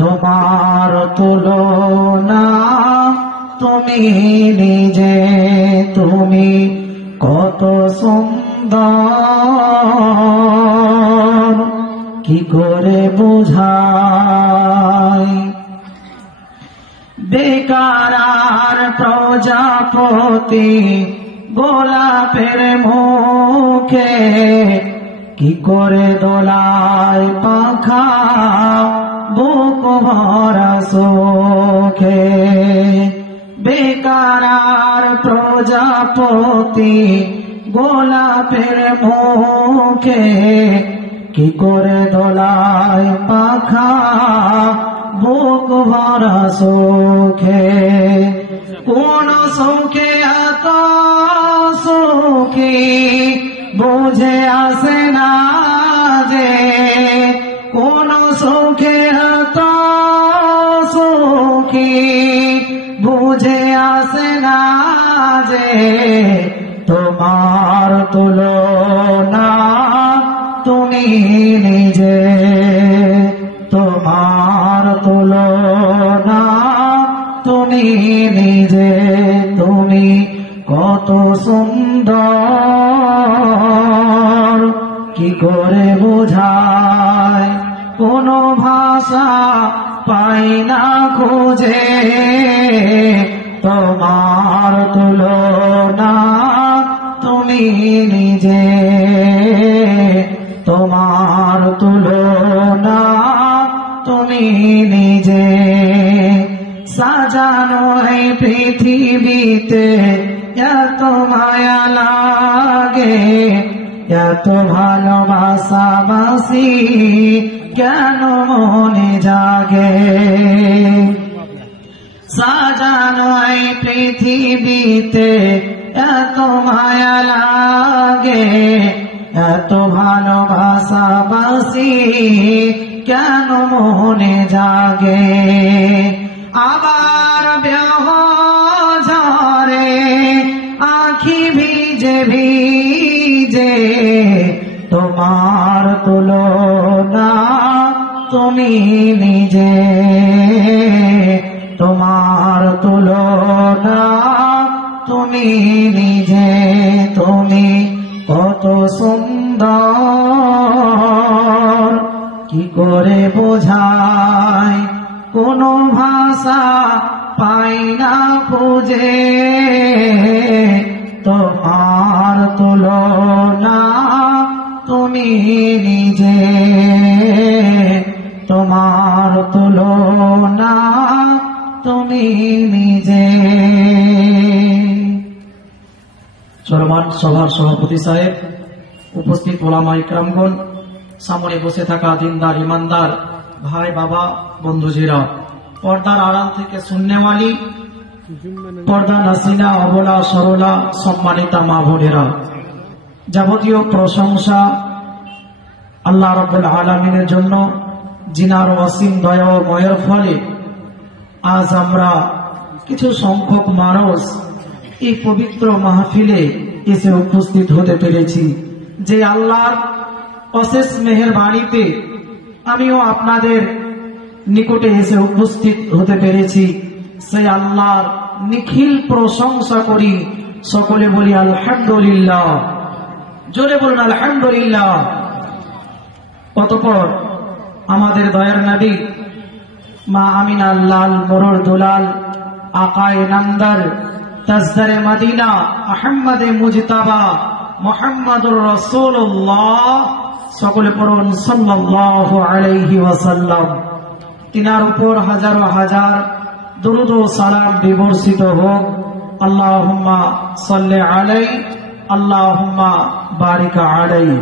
তোমার তুলনা তুমি নিজে, তুমি কত সুন্দর, কি করে বোঝাই। বেকার প্রজাপতি গোলাপের মুখে, কি করে দোলায় পাখা বুক ভরা সুখে। বেকার প্রজাপতি গোলাপের মুখে, কি করে দোলায় পাখা বুক ভরা সুখে। কোন সুখে এত সুখী বুঝে আসে না যে, কোন সুখে এত সুখী বুঝে আসে না যে, তোমার তুলনা তুমি নিজে, তোমার তুলনা তুমি নিজে, তুমি কত সুন্দর, কি করে বোঝায়। কোন ভাষা পাই না খুঁজে, তোমার তুলনা তুমি নিজে, তোমার তুলনা তুমি নিজে। সাজানো এই পৃথিবীতে এত মায়া লাগে, এত ভালোবাসাবাসি কেন মনে জাগে। সাজানো এই পৃথিবীতে এত মায়া লাগে, এত ভালোবাসাবাসি কেন মনে জাগে। আবার বিরহ ঝরে আখি ভিজে ভিজে, তোমার তুলনা তুমি নিজে, তোমার তুলনা তুমি নিজে, তুমি কত সুন্দর, কি করে বোঝায়। কোন ভাষা পাই না খুঁজে, তোমার তুলনা তুমি নিজে, তোমার তুলনা তুমি নিজে। চলমান সভার সভাপতি সাহেব, উপস্থিত ওলামা ইকরামগণ, সামনে বসে থাকা দিনদার ইমানদার ভাই বাবা বন্ধুজিরা, পর্দার আড়াল থেকে শুননেওয়ালি, পর্দা নাসিনা অবলা সরলা সম্মানিতা মা বোনেরা, যাবতীয় প্রশংসা আল্লাহ রাব্বুল আলামিনের জন্য, জিনার অসীম দয়া ও ময়ের ফলে আজ আমরা কিছু সংখ্যক মানুষ এই পবিত্র মাহফিলে এসে উপস্থিত হতে পেরেছি। যে আল্লাহর অশেষ মেহেরবানিতে আমিও আপনাদের নিকটে এসে উপস্থিত হতে পেরেছি, সেই আল্লাহর নিখিল প্রশংসা করি। সকলে বলি আলহামদুলিল্লাহ, জোরে বলুন আলহামদুলিল্লাহ। অতঃপর আমাদের দয়ার নবী মা আমিনার লাল মোরর দুলাল আকায়ে নামদার তাজদারে মদিনা আহমদে মুজতাবা মুহাম্মাদুর রাসূলুল্লাহ, সকলে পড়ুন সাল্লাল্লাহু আলাইহি ওয়াসাল্লাম। তিনার উপর হাজার হাজার দরুদ ও সালাম বিবর্ষিত হোক। আল্লাহুম্মা সাল্লি আলাইহি, আল্লাহুম্মা বারিক আলাইহি।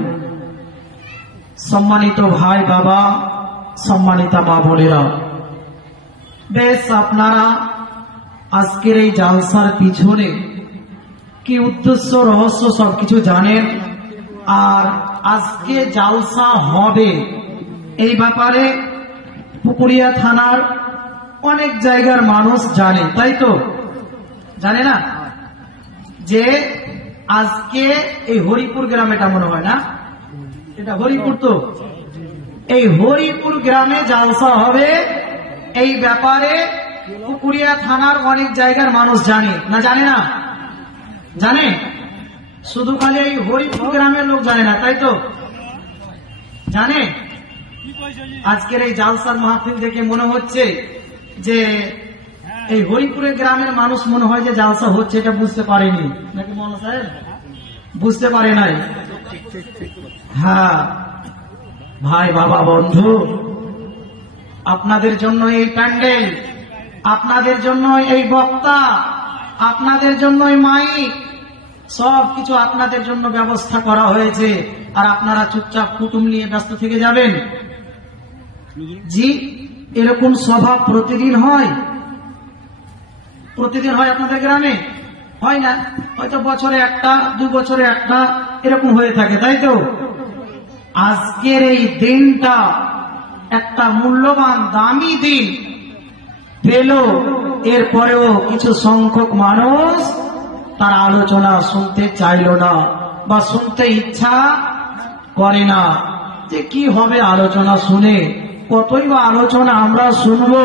সম্মানিত ভাই বাবা, সম্মানিতা মা বোনেরা, বেশ আপনারা আজকের এই জালসার পিছনে কি উদ্দেশ্য রহস্য সবকিছু জানেন। আর আজকে জালসা হবে এই ব্যাপারে পুকুরিয়া থানার অনেক জায়গার মানুষ জানে, তাই তো? জানে না যে আজকে এই হরিপুর গ্রাম, এটা মনে হয় না, এটা হরিপুর তো এই হরিপুর গ্রামে জালসা হবে, এই ব্যাপারে পুকুরিয়া থানার অনেক জায়গার মানুষ জানে না, জানে না? জানে, শুধু খালি এই হরিপুর গ্রামের লোক জানে না, তাই তো? জানে। আজকের এই জালসার মাহফিল দেখে মনে হচ্ছে যে এই হরিপুরের গ্রামের মানুষ মনে হয় যে জালসা হচ্ছে এটা বুঝতে পারেনি, নাকি মৌলানা সাহেব? বুঝতে পারে নাই। হ্যাঁ ভাই, বাবা, বন্ধু, আপনাদের জন্য এই প্যান্ডেল, আপনাদের জন্য এই বক্তা, আপনাদের জন্য এই মাইক, সবকিছু আপনাদের জন্য ব্যবস্থা করা হয়েছে। আর আপনারা চুপচাপ কুটুম নিয়ে ব্যস্ত থেকে যাবেন? জি, এরকম সভা প্রতিদিন হয়? প্রতিদিন হয় আপনাদের গ্রামে? হয় না, হয়তো বছরে একটা, 2 বছরে একটা এরকম হয়ে থাকে, তাই তো? আজকের এই দিনটা একটা মূল্যবান দামি দিন পেল, এরপরেও কিছু সংখ্যক মানুষ তার আলোচনা শুনতে চাইল না বা শুনতে ইচ্ছা করে না। যে কি হবে আলোচনা শুনে, কতই বা আলোচনা আমরা শুনবো।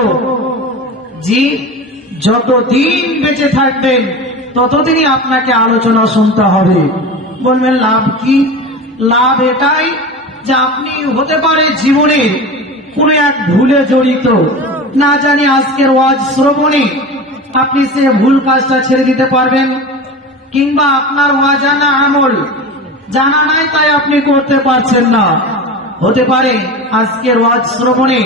জি, যতদিন বেঁচে থাকবেন ততদিনই আপনাকে আলোচনা শুনতে হবে। বলবেন লাভ কি? লাভ এটাই যে আপনি হতে পারে জীবনে কোন এক ভুলে জড়িত, না জানি আজকের ওয়াজ শ্রবণে আপনি সে ভুল কাজটা ছেড়ে দিতে পারবেন, কিংবা আপনার অজানা আমল জানা নাই তাই আপনি করতে পারছেন না। হতে পারে আজকের ওয়াজ শ্রবণে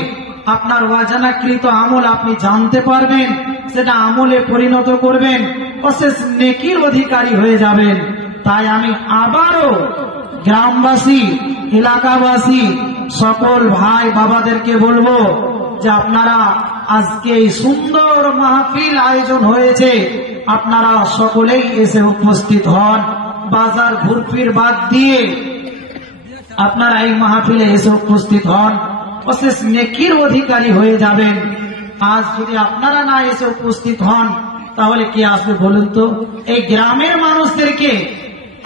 আপনার অজানাকৃত আমল আপনি জানতে পারবেন, সেটা আমলে পরিণত করবেন, অশেষ নেকির অধিকারী হয়ে যাবেন। তাই আমি আবারও গ্রামবাসী, এলাকাবাসী, সকল ভাই বাবাদেরকে বলবো যে আপনারা আজকে এই সুন্দর মাহফিল আয়োজন হয়েছে, আপনারা সকলেই এসে উপস্থিত হন। বাজার ঘুরফির বাদ দিয়ে আপনারা এই মাহফিলে এসে উপস্থিত হন, অশেষ নেকির অধিকারী হয়ে যাবেন। আজ যদি আপনারা না এসে উপস্থিত হন তাহলে কে আসবে বলুন তো? এই গ্রামের মানুষদেরকে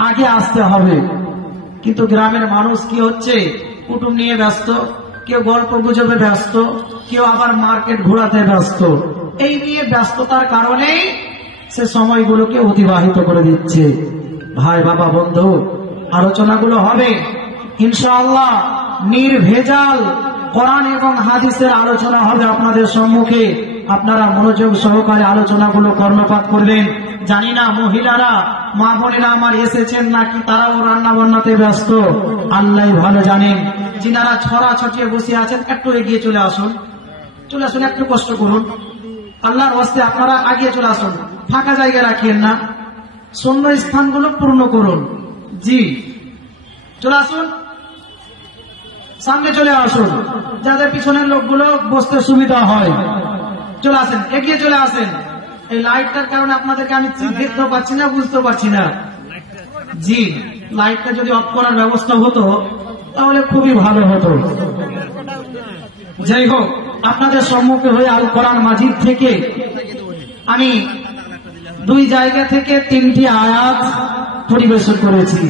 আগে আসতে হবে। কিন্তু গ্রামের মানুষ কি হচ্ছে, কুটুম নিয়ে ব্যস্ত, কেউ গল্প গুজবে ব্যস্ত, কেউ আবার মার্কেট ঘোরাতে ব্যস্ত। এই নিয়ে ব্যস্ততার কারণেই সে সময়গুলোকে অতিবাহিত করে দিচ্ছে। ভাই, বাবা, বন্ধু, আলোচনাগুলো হবে ইনশাআল্লাহ নির্ভেজাল কোরআন এবং হাদিসের আলোচনা হবে আপনাদের সম্মুখে। আপনারা মনোযোগ সহকারে আলোচনাগুলো কর্ণপাত করবেন। জানি না মহিলারা, মা বোনেরা আমার এসেছেন নাকি তারাও রান্না বান্নাতে ব্যস্ত, আল্লাহ ভালো জানেন। যিনারা ছড়া ছটিয়ে বসে আছেন একটু এগিয়ে চলে আসুন, চলে আসুন, একটু কষ্ট করুন, আল্লাহর ওয়াস্তে আপনারা আগে চলে আসুন, ফাঁকা জায়গা রাখিয়েন না, শূন্য স্থানগুলো পূর্ণ করুন। জি, চলে আসুন, সামনে চলে আসুন, যাদের পিছনের লোকগুলো বসতে সুবিধা হয় চলে আসেন, এগিয়ে চলে আসেন। এই লাইটটার কারণে আপনাদেরকে আমি দেখতেও পাচ্ছি না, বুঝতেও পারছি না। জি, লাইটটা যদি অফ করার ব্যবস্থা হতো তাহলে খুবই ভালো হতো। যাই হোক, আপনাদের সম্মুখে হয়ে আল কোরআন মাজিদ থেকে আমি 2 জায়গা থেকে 3টি আয়াত পরিবেশন করেছি,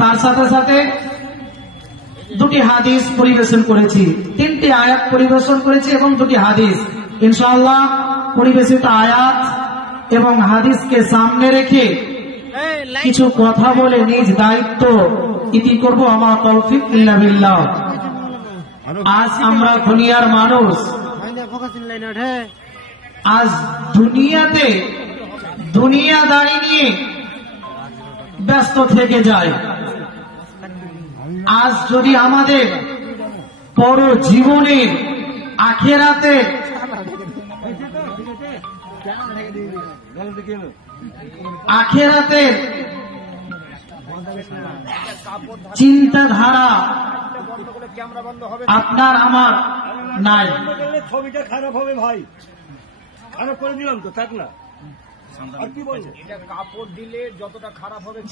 তার সাথে সাথে 2টি হাদিস পরিবেশন করেছি। 3টি আয়াত পরিবেশন করেছি এবং 2টি হাদিস। ইনশাআল্লাহ পরিবেশিত আয়াত এবং হাদিসকে সামনে রেখে কিছু কথা বলে নিজ দায়িত্ব ইতি করব। আমার তৌফিক ইল্লা বিল্লাহ। আজ আমরা দুনিয়ার মানুষ, আজ দুনিয়াতে দুনিয়াদারি নিয়ে ব্যস্ত থেকে যায়। আজ যদি আমাদের পর জীবনে আখিরাতে চিন্তাধারা আপনার আমার নাই, ছবিটা খারাপ হবে ভাই, খারাপ করে দিলাম তো, থাক না।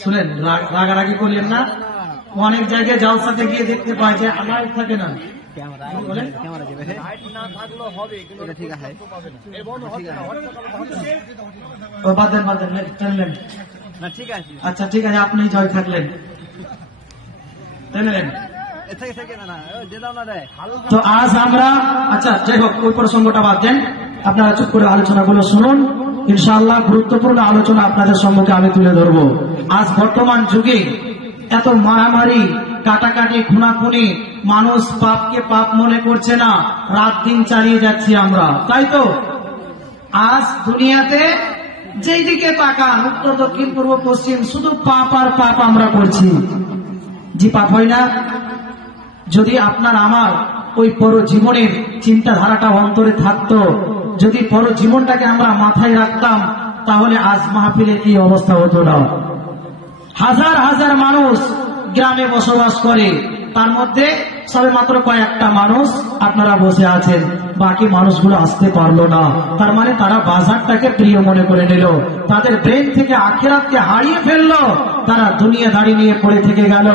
শুনেন, রাগারাগি করলেন না। অনেক জায়গায় জালসাতে গিয়ে দেখতে পাই যে লাইট থাকে না, আচ্ছা ঠিক আছে, আপনি জয় থাকলেন। তো আজ আমরা, আচ্ছা যাই হোক ওই প্রসঙ্গটা বাদ দেন, আপনারা চুপ করে আলোচনাগুলো শুনুন। ইনশাআল্লাহ গুরুত্বপূর্ণ আলোচনা আপনাদের সম্মুখে আমি তুলে ধরবো। আজ বর্তমান যুগে এত মারামারি, কাটাকাটি, খুনাখুনি, মানুষ পাপকে পাপ মনে করছে না, রাত দিন চালিয়ে যাচ্ছি আমরা, তাই তো? আজ দুনিয়াতে যেই দিকে তাকান, উত্তর দক্ষিণ পূর্ব পশ্চিম, শুধু পাপ আর পাপ আমরা করছি। জি পাপ হয় না? যদি আপনার আমার ওই পরজীবনের চিন্তাধারাটা অন্তরে থাকতো, যদি পরজীবনটাকে আমরা মাথায় রাখতাম, তাহলে আজ মাহফিলের এই অবস্থা হতো না। হাজার হাজার মানুষ গ্রামে বসবাস করে, তার মধ্যে সবে মাত্র কয়েকটা মানুষ আপনারা বসে আছেন, বাকি মানুষগুলো আসতে পারলো না। তার মানে তারা বাজারটাকে প্রিয় মনে করে নিল, তাদের ব্রেন থেকে আখিরাতকে হারিয়ে ফেললো, তারা দুনিয়াদারি নিয়ে পড়ে থেকে গেল।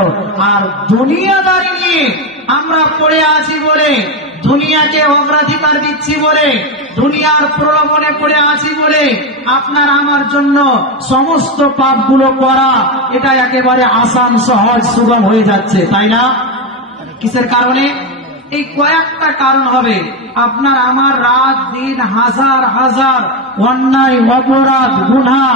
আর দুনিয়াদারি নিয়ে আমরা পড়ে আছি বলে, দুনিয়াকে অগ্রাধিকার দিচ্ছি বলে, দুনিয়ার প্রলোভনে পড়ে আছি বলে আপনার আমার জন্য সমস্ত পাপগুলো করা এটা একেবারে আসান, সহজ, সুগম হয়ে যাচ্ছে, তাই না? কিসের কারণে? এই কয়েকটা কারণ হবে। আপনার আমার রাত দিন হাজার হাজার অন্যায়, অপরাধ, গুনাহ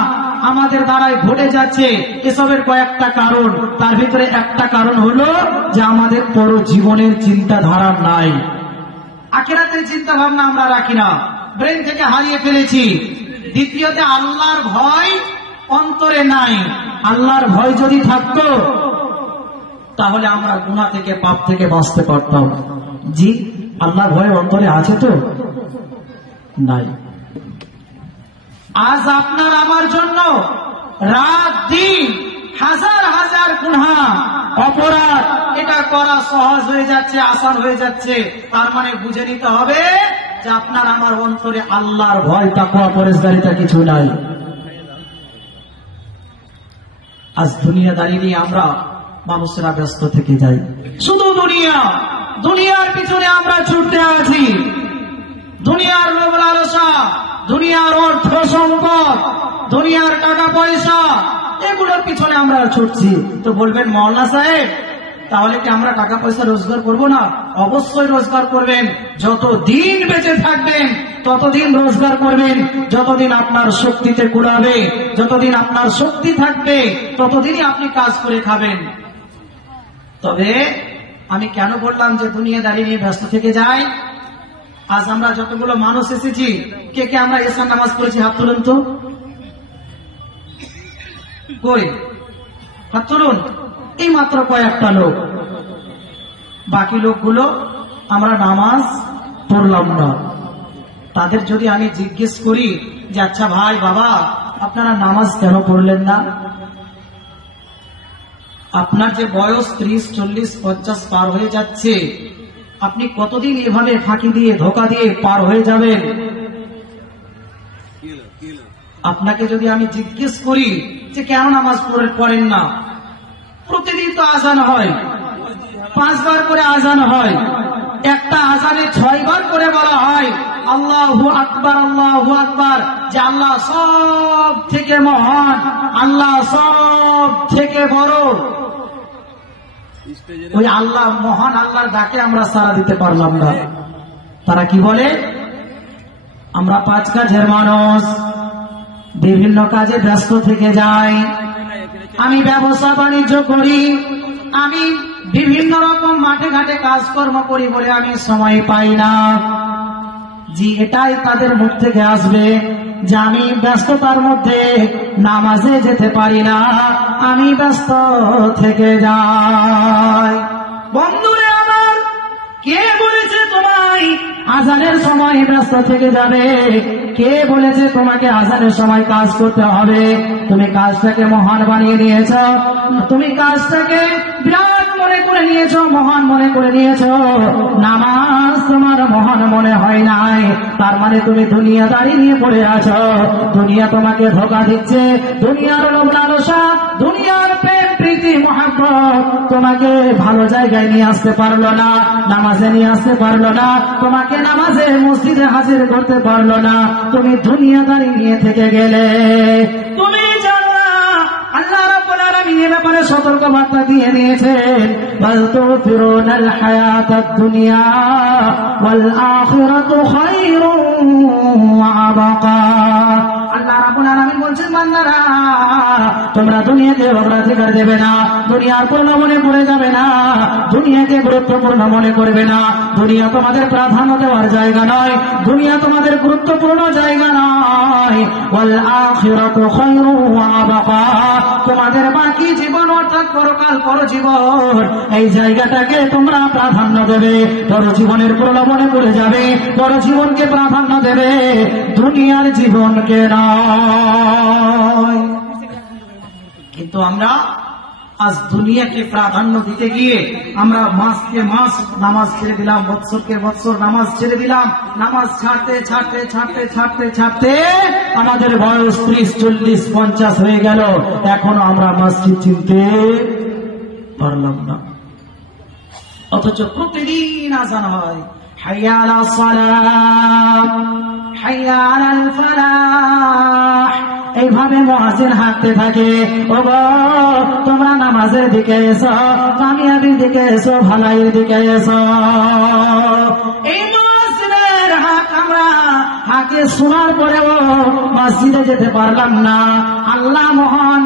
আমাদের দ্বারাই ঘটে যাচ্ছে, এসবের কয়েকটা কারণ। তার ভিতরে একটা কারণ হলো যে আমাদের পরজীবনের চিন্তাধারা নাই, আখিরাতের চিন্তা ভাবনা আমরা রাখি না, ব্রেন থেকে হারিয়ে ফেলেছি। দ্বিতীয়তে আল্লাহর ভয় অন্তরে নাই। আল্লাহর ভয় যদি থাকতো তাহলে আমরা গুনাহ থেকে, পাপ থেকে বাঁচতে পারতাম। জি, আল্লাহর ভয় অন্তরে আছে তো? নাই। আজ আপনার আমার জন্য রাত দিন হাজার হাজার গুনাহ, অপরাধ, এটা করা সহজ হয়ে যাচ্ছে, আসান হয়ে যাচ্ছে। তার মানে বুঝে নিতে হবে যে আপনার আমার অন্তরে আল্লাহর ভয়, তাকওয়া, পরহেজগারিতা কিছু নাই। আজ দুনিয়াদারি নিয়ে আমরা মানুষেরা ব্যস্ত থেকে যাই, শুধু দুনিয়া, দুনিয়ার পিছনে আমরা ছুটতে আছি। দুনিয়ার লোভ লালসা, দুনিয়ার অর্থ সম্পদ, দুনিয়ার টাকা পয়সা, এগুলোর পিছনে আমরা ছুটছি। তো বলবেন মাওলানা সাহেব, তাহলে কি আমরা টাকা পয়সা রোজগার করব না? অবশ্যই রোজগার করবেন। যতদিন বেঁচে থাকবেন ততদিন রোজগার করবেন, যতদিন আপনার শক্তিতে কুলাবে, যতদিন আপনার শক্তি থাকবে ততদিনই আপনি কাজ করে খাবেন। তবে আমি কেন বললাম যে দুনিয়াদারি নিয়ে ব্যস্ত থেকে যায়? আজ আমরা যতগুলো মানুষ এসেছি, কে কে আমরা এশার নামাজ পড়েছি? হাত তুলুন তো, কই? হাত তুলুন। এই মাত্র কয়েকটা লোক, বাকি লোকগুলো আমরা নামাজ পড়লাম না। তাদের যদি আমি জিজ্ঞেস করি যে আচ্ছা ভাই, বাবা, আপনারা নামাজ কেন পড়লেন না? আপনার যে বয়স 30, 40, 50 পার হয়ে যাচ্ছে, আপনি কতদিন এভাবে ফাঁকি দিয়ে, ধোকা দিয়ে পার হয়ে যাবেন? আপনাকে যদি আমি জিজ্ঞেস করি যে কেন নামাজ পড়েন না, প্রতিদিন তো আজান হয়, 5 বার করে আজান হয়, একটা আজানে 6 বার করে বলা হয় আল্লাহু আকবার, আল্লাহু আকবার, যে আল্লাহ সব থেকে মহান, আল্লাহ সব থেকে বড়। ওই আল্লাহ, মহান আল্লাহর ডাকে আমরা সাড়া দিতে পারলাম না। তারা কি বলে? আমরা 5 কাজের মানুষ, বিভিন্ন কাজে ব্যস্ত থেকে যাই, আমি ব্যবসা বাণিজ্য করি, আমি বিভিন্ন রকম মাঠে ঘাটে কাজকর্ম করি বলে আমি সময় পাই না। জি, এটাই তাদের মুখ থেকে আসবে যে আমি ব্যস্ততার মধ্যে নামাজে যেতে পারি না, আমি ব্যস্ত থেকে যাই। বন্ধুরে আমার, কে বলেছে তোমায় আজানের সময় ব্যস্ত থেকে যাবে? কে বলেছে তোমাকে আজানের সময় কাজ করতে হবে? তুমি কাজটাকে মহান বানিয়ে নিয়েছ, তুমি কাজটাকে বিরাট মনে করে নিয়েছ, মহান মনে করে নিয়েছ। নামাজ তোমার মহান মনে হয় নাই, তার মানে তুমি দুনিয়াদারি নিয়ে পড়ে আছো। দুনিয়া তোমাকে ধোঁকা দিচ্ছে, দুনিয়ার লোভ লালসা, দুনিয়ার প্রেম প্রীতি মহব্বত তোমাকে ভালো জায়গায় নিয়ে আসতে পারলো না, নামাজে নিয়ে আসতে পারলো না, তোমাকে নামাজে মসজিদে হাজির করতে পারলো না। তুমি দুনিয়াদারি নিয়ে থেকে গেলে। তুমি জানো না আল্লাহ রাব্বুল আলামিন এই ব্যাপারে সতর্ক বার্তা দিয়ে দিয়েছেন, বাল তুফিরুনাল হায়াতাদ দুনিয়া ওয়াল আখিরাতু খায়রুন ওয়া আবকা। আল্লাহ রাব্বুল আলামিন বলছেন, বান্দারা তোমরা দুনিয়াকে অগ্রাধিকার দেবে না, দুনিয়ার প্রলোভনে পড়ে যাবে না, দুনিয়াকে গুরুত্বপূর্ণ মনে করবে না। দুনিয়া তোমাদের প্রাধান্য দেওয়ার জায়গা নয়, দুনিয়া তোমাদের গুরুত্বপূর্ণ জায়গা নয়। ওয়াল আখিরাতু খায়রুন ওয়া আবকা, তোমাদের বাকি জীবন অর্থাৎ পরকাল পরজীবন, এই জায়গাটাকে তোমরা প্রাধান্য দেবে। পরজীবনের প্রলোভনে পড়ে যাবে, পরজীবনকে প্রাধান্য দেবে, দুনিয়ার জীবনকে নয়। কিন্তু আমরা আজ দুনিয়াকে প্রাধান্য দিতে গিয়ে আমরা মাসকে মাস নামাজ ছেড়ে দিলাম, বৎসরকে বৎসর নামাজ ছেড়ে দিলাম। নামাজ ছাড়তে ছাড়তে ছাড়তে ছাড়তে ছাড়তে আমাদের বয়স 30, 40, 50 হয়ে গেল, এখনো আমরা মসজিদ চিনতে পারলাম না। অথচ প্রতিদিন আযান হয়, হাইয়া আলাস সালাত, হাইয়া আলাল ফালাহ, এইভাবে মুয়াজ্জিন হাঁটতে থাকে। ওগো তোমরা নামাজের দিকে এসো, কামিয়াবির দিকে এসো, ভালাইয়ের দিকে এসো। এই মুয়াজ্জিনের হাক আমরা হাকে শোনার পরেও মসজিদে যেতে পারলাম না। আল্লাহ মহান,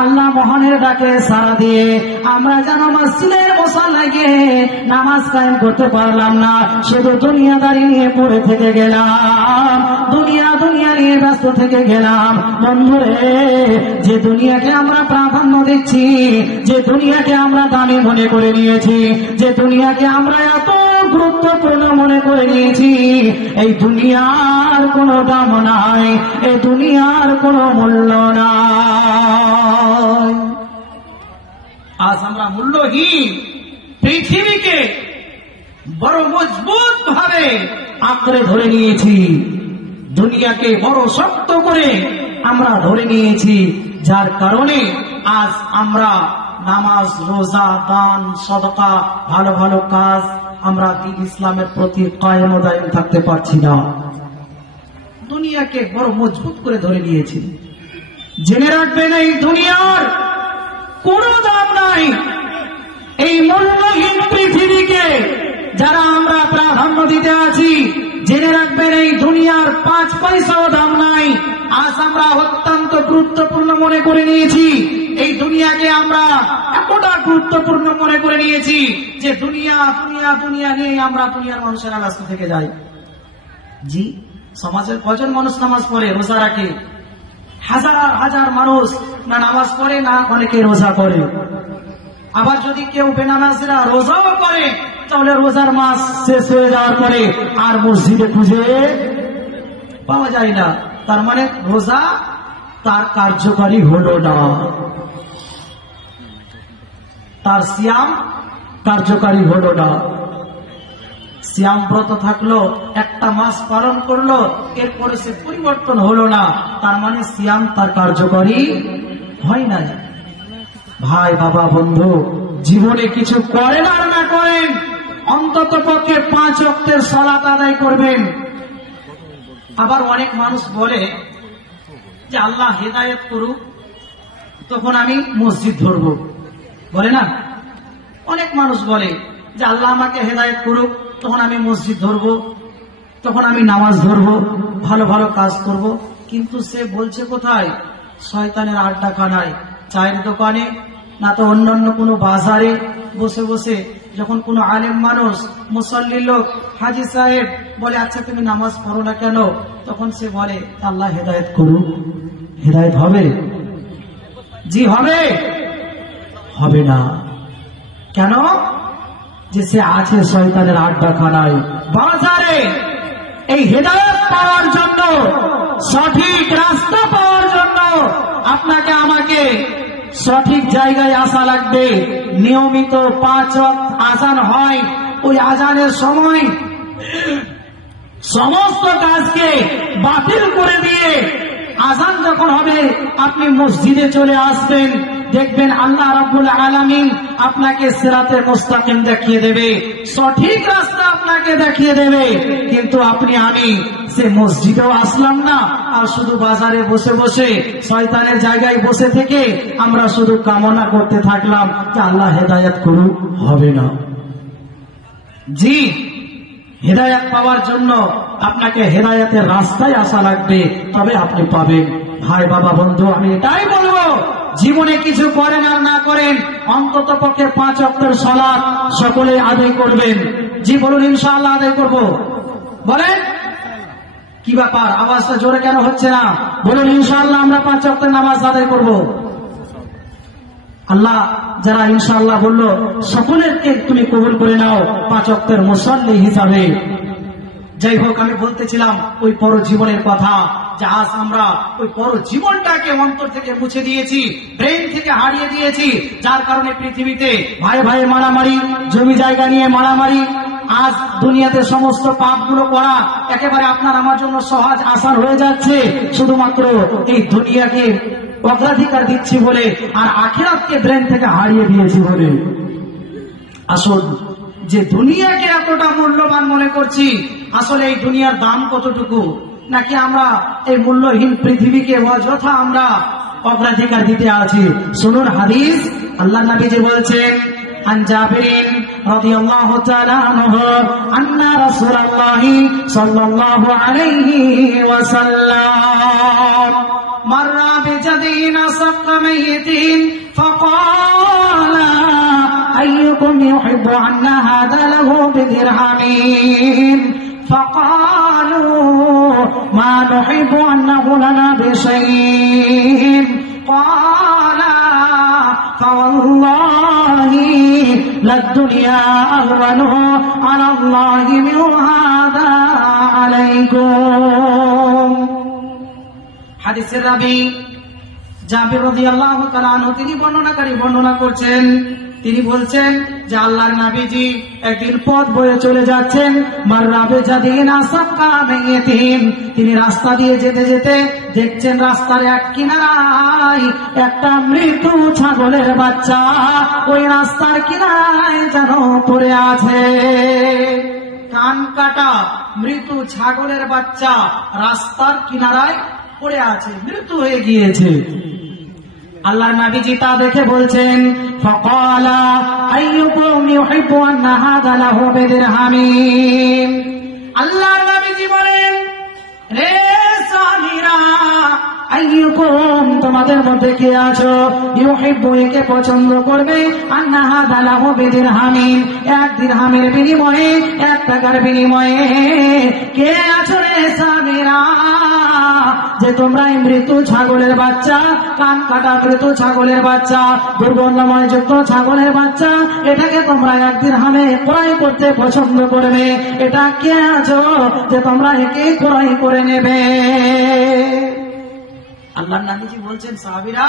আল্লাহ মহানের ডাকে সাড়া দিয়ে আমরা যেন মসজিদের মুসাল্লায় গিয়ে নামাজ কায়েম করতে পারলাম না, শুধু দুনিয়াদারি নিয়ে পড়ে থেকে গেলাম, দুনিয়া দুনিয়া নিয়ে ব্যস্ত থেকে গেলাম। বন্ধুরে, যে দুনিয়াকে আমরা প্রাধান্য দিচ্ছি, যে দুনিয়াকে আমরা দামি মনে করে নিয়েছি, যে দুনিয়াকে আমরা এত গুরুত্বপূর্ণ মনে করে নিয়েছি, এই দুনিয়ার কোনো দাম নাই, এই দুনিয়ার কোনো মূল্য নাই। আজ আমরা মূল্যহীন পৃথিবীকে বড় মজবুত ভাবে আঁকড়ে ধরে নিয়েছি, দুনিয়াকে বড় শক্ত করে আমরা ধরে নিয়েছি, যার কারণে আজ আমরা নামাজ, রোজা, দান, সদকা, ভালো ভালো কাজ আমরা দ্বীন ইসলামের প্রতি কায়েম ও দায়েম থাকতে পারছি না। দুনিয়াকে বড় মজবুত করে ধরে নিয়েছি। জেনে রাখবেন, এই দুনিয়ার কোনো দাম নাই। এই মূল্যহীন পৃথিবীকে যারা আমরা প্রাধান্য দিতে আছি, জেনে রাখবেন এই দুনিয়ার 5 পয়সাও দাম নাই। আজ আমরা অত্যন্ত গুরুত্বপূর্ণ মনে করে নিয়েছি, এই দুনিয়াকে আমরা এতটা গুরুত্বপূর্ণ মনে করে নিয়েছি যে দুনিয়া দুনিয়া দুনিয়া নিয়ে আমরা দুনিয়ার মানুষেরা ব্যস্ত থেকে যাই। জি, সমাজের কজন মানুষ নামাজ পড়ে, রোজা রাখে? হাজার হাজার মানুষ না নামাজ পড়ে, না অনেকে রোজা করে। আবার যদি কেউ বেনামাজিরা রোজাও করে, তাহলে রোজার মাস শেষ হয়ে যাওয়ার পরে আর মসজিদে খুঁজে পাওয়া যায় না। তার মানে রোজা তার কার্যকারী হলো না, তার সিয়াম কার্যকারী হলো না। সিয়াম ব্রত থাকলো, একটা মাস পালন করলো, এরপরে সে পরিবর্তন হলো না, তার মানে সিয়াম তার কার্যকারী হয় না। ভাই, বাবা, বন্ধু, জীবনে কিছু করেন আর না করেন, অন্তত পক্ষে 5 ওয়াক্তের সালাত আদায় করবেন। আবার অনেক মানুষ বলে যে আল্লাহ হেদায়েত করুক, তখন আমি মসজিদ ধরবো, বলে না? অনেক মানুষ বলে যে আল্লাহ আমাকে হেদায়েত করুক, তখন আমি মসজিদ ধরবো, তখন আমি নামাজ ধরবো, ভালো ভালো কাজ করব। কিন্তু সে বলছে কোথায়? শয়তানের আড্ডাখানায়, চায়ের দোকানে, না তো অন্যান্য কোনো বাজারে বসে বসে যখন কোনো আলেম মানুষ, মুসল্লি লোক, হাজি সাহেব বলে আচ্ছা তুমি নামাজ পড়ো না কেন, তখন সে বলে আল্লাহ হেদায়েত করুক। হেদায়েত হবে? জি হবে? হবে না। কেন? যে সে আছে শয়তানের আড্ডাখানায়, বাজারে। এই হেদায়েত পাওয়ার জন্য, সঠিক রাস্তা পাওয়ার জন্য আপনাকে আমাকে সঠিক জায়গায় আসা লাগবে। নিয়মিত 5 ওয়াক্ত আযান হয়, ওই আযানের সময় সমস্ত কাজকে বাতিল করে দিয়ে আযান যখন হবে আপনি মসজিদে চলে আসবেন। দেখবেন আল্লাহ রাব্বুল আলামিন আপনাকে সিরাতে মুস্তাকিম দেখিয়ে দেবে, সঠিক রাস্তা আপনাকে দেখিয়ে দেবে। কিন্তু আপনি আমি সে মসজিদেও আসলাম না, আর শুধু বাজারে বসে বসে শয়তানের জায়গায় বসে থেকে আমরা শুধু কামনা করতে থাকলাম যে আল্লাহ হেদায়েত করুক, হবে না। জি, হেদায়েত পাওয়ার জন্য আপনাকে হেদায়েতের রাস্তায় আসা লাগবে, তবে আপনি পাবেন। ভাই বাবা বন্ধু, আমি এটাই বলবো, জীবনে কিছু করেন আর না করেন, অন্তত পক্ষে 5 ওয়াক্তের সালাত সকলে আদায় করবেন। জি বলুন, ইনশাআল্লাহ আদায় করব। বলেন কি ব্যাপার, আওয়াজটা জোরে কেন হচ্ছে না? বলুন ইনশাআল্লাহ আমরা 5 ওয়াক্তের নামাজ আদায় করব। আল্লাহ যারা ইনশাআল্লাহ বললো, সকলেরকে তুমি কবুল করে নাও 5 ওয়াক্তের মুসল্লি হিসাবে। যাই হোক, আমি বলতেছিলাম ওই পর জীবনের কথা, যে আজ আমরা ওই পর জীবনটাকে অন্তর থেকে মুছে দিয়েছি, ব্রেন থেকে হারিয়ে দিয়েছি, যার কারণে পৃথিবীতে ভাই ভাই মারামারি, জমি জায়গা নিয়ে মারামারি। আজ দুনিয়াতে সমস্ত পাপগুলো করা একেবারে আপনার আমার জন্য সহজ আসান হয়ে যাচ্ছে, শুধুমাত্র এই দুনিয়াকে অগ্রাধিকার দিচ্ছি বলে, আর আখিরাতকে ব্রেন থেকে হারিয়ে দিয়েছি বলে। আসল যে দুনিয়াকে এতটা মূল্যবান মনে করছি, আসলে এই দুনিয়ার দাম কতটুকু? নাকি আমরা এই মূল্যহীন পৃথিবীকে অযথা আমরা অগ্রাধিকার দিতে আছি? শুনুন হাদিস, আল্লাহ নবী যে বলছেন, عن جابر رضي الله تعالى عنه أن رسول الله صلى الله عليه وسلم مر بجدين صف ميت فقال أيكم يحب أن هذا له بدرهم فقالوا ما نحب أنه لنا بشيء قال فوالله للدنيا أهون على الله من هذا عليكم। হাদিসের রাবী জাবির রাদিয়াল্লাহু তাআলা আনহু তিনি বর্ণনা করছেন, তিনি বলছেন যে আল্লাহর নবীজি একদিন পথ বয়ে চলে যাচ্ছেন, মাররাবে জাদিন আসাক্কা মাইয়াতিন, তিনি রাস্তা দিয়ে যেতে যেতে দেখছেন রাস্তার এক কিনারায় একটা মৃত ছাগলের বাচ্চা ওই রাস্তার কিনারায় যেন পড়ে আছে। কান কাটা মৃত ছাগলের বাচ্চা রাস্তার কিনারায় পড়ে আছে, মৃত্যু হয়ে গিয়েছে। আল্লাহর নবীজি তা দেখে বলছেন, ফাকালা আইয়ুকুম ইউহিব্বু আন হাযা লাহু বিদিরহামিন। আল্লাহর নবীজি বলেন, রে সাহাবীরা, আইয়ুকুম তোমাদের মধ্যে কে আছো, ইউহিব্বু একে পছন্দ করবে, আন হাযা লাহু বিদিরহামিন, 1 দিরহামের বিনিময়ে, 1 টাকার বিনিময়ে কে আছো রে সাহাবীরা, যে তোমরা এই মৃত ছাগলের বাচ্চা, কান কাটা মৃত ছাগলের বাচ্চা, দুর্গন্ধময় যুক্ত ছাগলের বাচ্চা, এটাকে তোমরা 1 দিরহামে ক্রয় করতে পছন্দ করবে? এটা কে আছো যে তোমরা একে ক্রয় করে নেবে? আল্লাহর নবীজি বলছেন, সাহাবীরা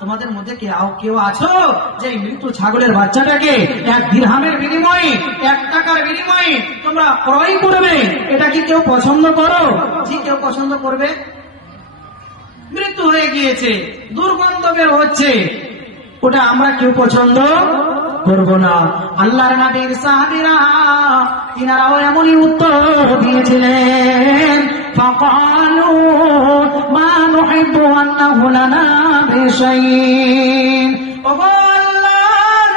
তোমাদের মধ্যে কেউ আছো যে এই মৃত ছাগলের বাচ্চাটাকে 1 দিরহামের বিনিময়ে, 1 টাকার বিনিময়ে তোমরা ক্রয় করবে? এটা কি কেউ পছন্দ করো? জি, কেউ পছন্দ করবে। মৃত্যু হয়ে গিয়েছে, দুর্গন্ধ বের হচ্ছে, ওটা আমরা কেউ পছন্দ করব না। আল্লাহর নবীর সাহাবীরা তিনারাও এমনই উত্তর দিয়েছিলেন, ফাকালু মা নুহিব্বু আন্নাহু লানা বিশাইইন। ও আল্লাহর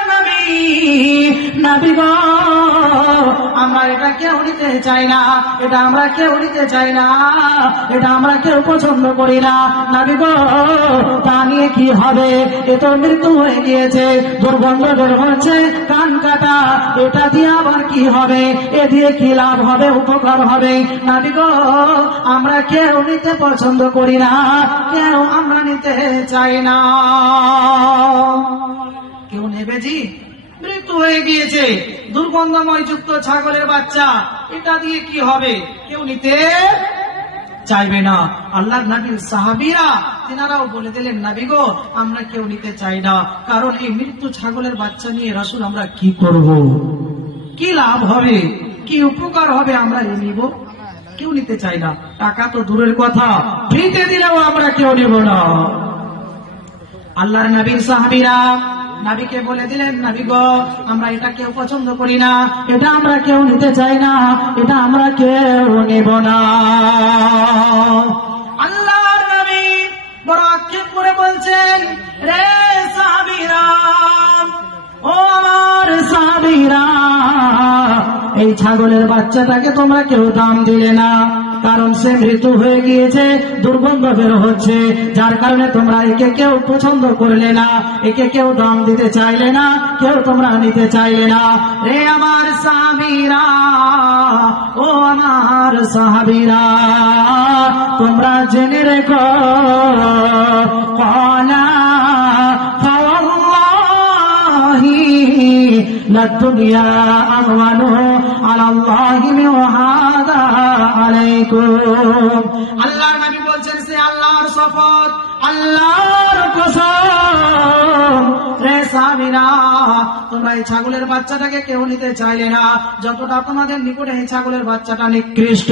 নবী গো, আমরা এটা কেউ নিতে চাই না, এটা আমরা কেউ নিতে চাই না, এটা আমরা কেউ পছন্দ করি না। নবী গো, তা নিয়ে কি হবে? এ তো মৃত্যু হয়ে গিয়েছে, দুর্গন্ধ বের হচ্ছে, কান কাটা, এটা দিয়ে আবার কি হবে? এ দিয়ে কি লাভ হবে, উপকার হবে? নবী গো, আমরা কেউ নিতে পছন্দ করি না, কেউ আমরা নিতে চাই না। কেউ নেবে? জি, মৃত্যু হয়ে গিয়েছে, দুর্গন্ধময় যুক্ত ছাগলের বাচ্চা, এটা দিয়ে কি হবে? কেউ নিতে চাইবে না। আল্লাহর নবীর সাহাবীরা তিনারাও বলে দিলেন, নবী গো, আমরা কেউ নিতে চাই না, কারণ এই মৃত্যু ছাগলের বাচ্চা নিয়ে রাসূল আমরা কি করব? কি লাভ হবে, কি উপকার হবে? আমরা নিব? কেউ নিতে চাই না। টাকা তো দূরের কথা, ফ্রিতে দিলেও আমরা কেউ নেব না। আল্লাহর নবীর সাহাবীরা নবীকে বলে দিলেন, নবী গো, আমরা এটা কেউ পছন্দ করি না, এটা আমরা কেউ নিতে চাই না, এটা আমরা কেউ নেব না। আল্লাহর নবী বড় আক্ষেপ করে বলছেন, রে সাহাবীরা, ও আমার সাহাবীরা, এই ছাগলের বাচ্চাটাকে তোমরা কেউ দাম দিলে না, কারণ সে মৃত্যু হয়ে গিয়েছে, দুর্গন্ধ বের হচ্ছে, যার কারণে তোমরা একে কেউ পছন্দ করলে না, একে কেউ দাম দিতে চাইলে না, কেউ তোমরা নিতে চাইলে না। রে আমার সাহাবীরা, ও আমার সাহাবীরা, তোমরা জেনে রেখো, কলা দুনিয়া আহওয়ানু আলাল্লাহি মিন হাযা আলাইকুম। আল্লাহর নবী বলছেন, সে আল্লাহর শপথ, আল্লাহর কসম, রে সাহাবীরা, তোমরা এই ছাগলের বাচ্চাটাকে কেউ নিতে চাইলে না, যতটা তোমাদের নিকটে এই ছাগলের বাচ্চাটা নিকৃষ্ট,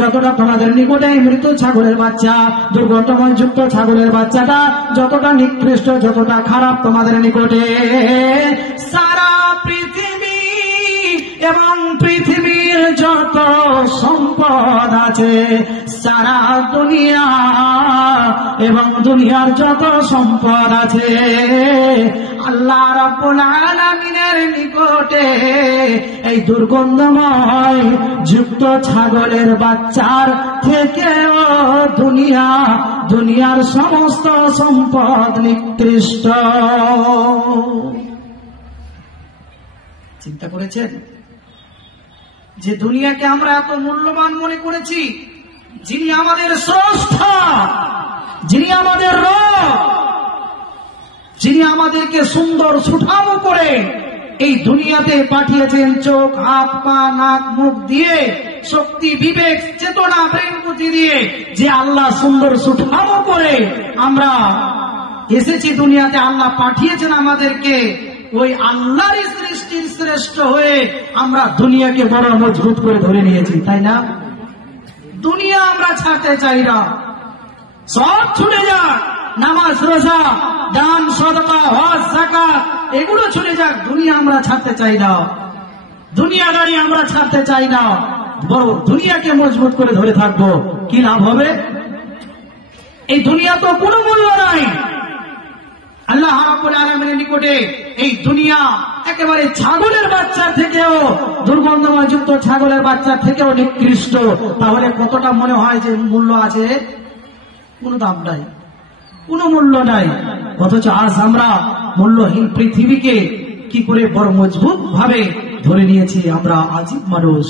যতটা তোমাদের নিকটে এই মৃত ছাগলের বাচ্চা, দুর্গন্ধময়যুক্ত ছাগলের বাচ্চাটা যতটা নিকৃষ্ট, যতটা খারাপ তোমাদের নিকটে, সারা পৃথিবী এবং পৃথিবীর যত সম্পদ আছে, সারা দুনিয়া এবং দুনিয়ার যত সম্পদ আছে, আল্লাহ রাব্বুল আলামিনের নিকটে এই দুর্গন্ধময় যুক্ত ছাগলের বাচ্চার থেকেও দুনিয়ার সমস্ত সম্পদ নিকৃষ্ট। চিন্তা করেছেন যে দুনিয়াকে আমরা এত মূল্যবান মনে করেছি, যিনি আমাদের স্রষ্টা, যিনি আমাদের রব, যিনি আমাদেরকে সুন্দর সুঠামো করে এই দুনিয়াতে পাঠিয়েছেন, চোখ, হাত, পা, নাক, মুখ দিয়ে, শক্তি, বিবেক, চেতনা, ব্রেন বুদ্ধি দিয়ে, যে আল্লাহ সুন্দর সুঠামো করে আমরা এসেছি দুনিয়াতে, আল্লাহ পাঠিয়েছেন আমাদেরকে, ওই আল্লাহরই সৃষ্টির শ্রেষ্ঠ হয়ে আমরা দুনিয়াকে বড় মজবুত করে ধরে নিয়েছি, তাই না? দুনিয়া আমরা ছাড়তে চাই না, সব ছুটে যাক, নামাজ, রোজা, দান, সদকা, হজ, যাকাত, এগুলো ছুটে যাক, দুনিয়া আমরা ছাড়তে চাই না, দুনিয়াদারি আমরা ছাড়তে চাই না, বড় দুনিয়াকে মজবুত করে ধরে থাকবো। কি লাভ হবে? এই দুনিয়া তো কোনো মূল্য নাই। আল্লাহ রাব্বুল আলামিনের নিকটে এই দুনিয়া একেবারে ছাগলের বাচ্চার থেকেও, দুর্গন্ধময়যুক্ত ছাগলের বাচ্চার থেকেও নিকৃষ্ট। তাহলে কতটা মনে হয় যে মূল্য আছে? কোনো দাম নাই, কোনো মূল্য নাই। অথচ আজ আমরা মূল্যহীন পৃথিবীকে কি করে বড় মজবুত ভাবে ধরে নিয়েছি আমরা আজীব মানুষ।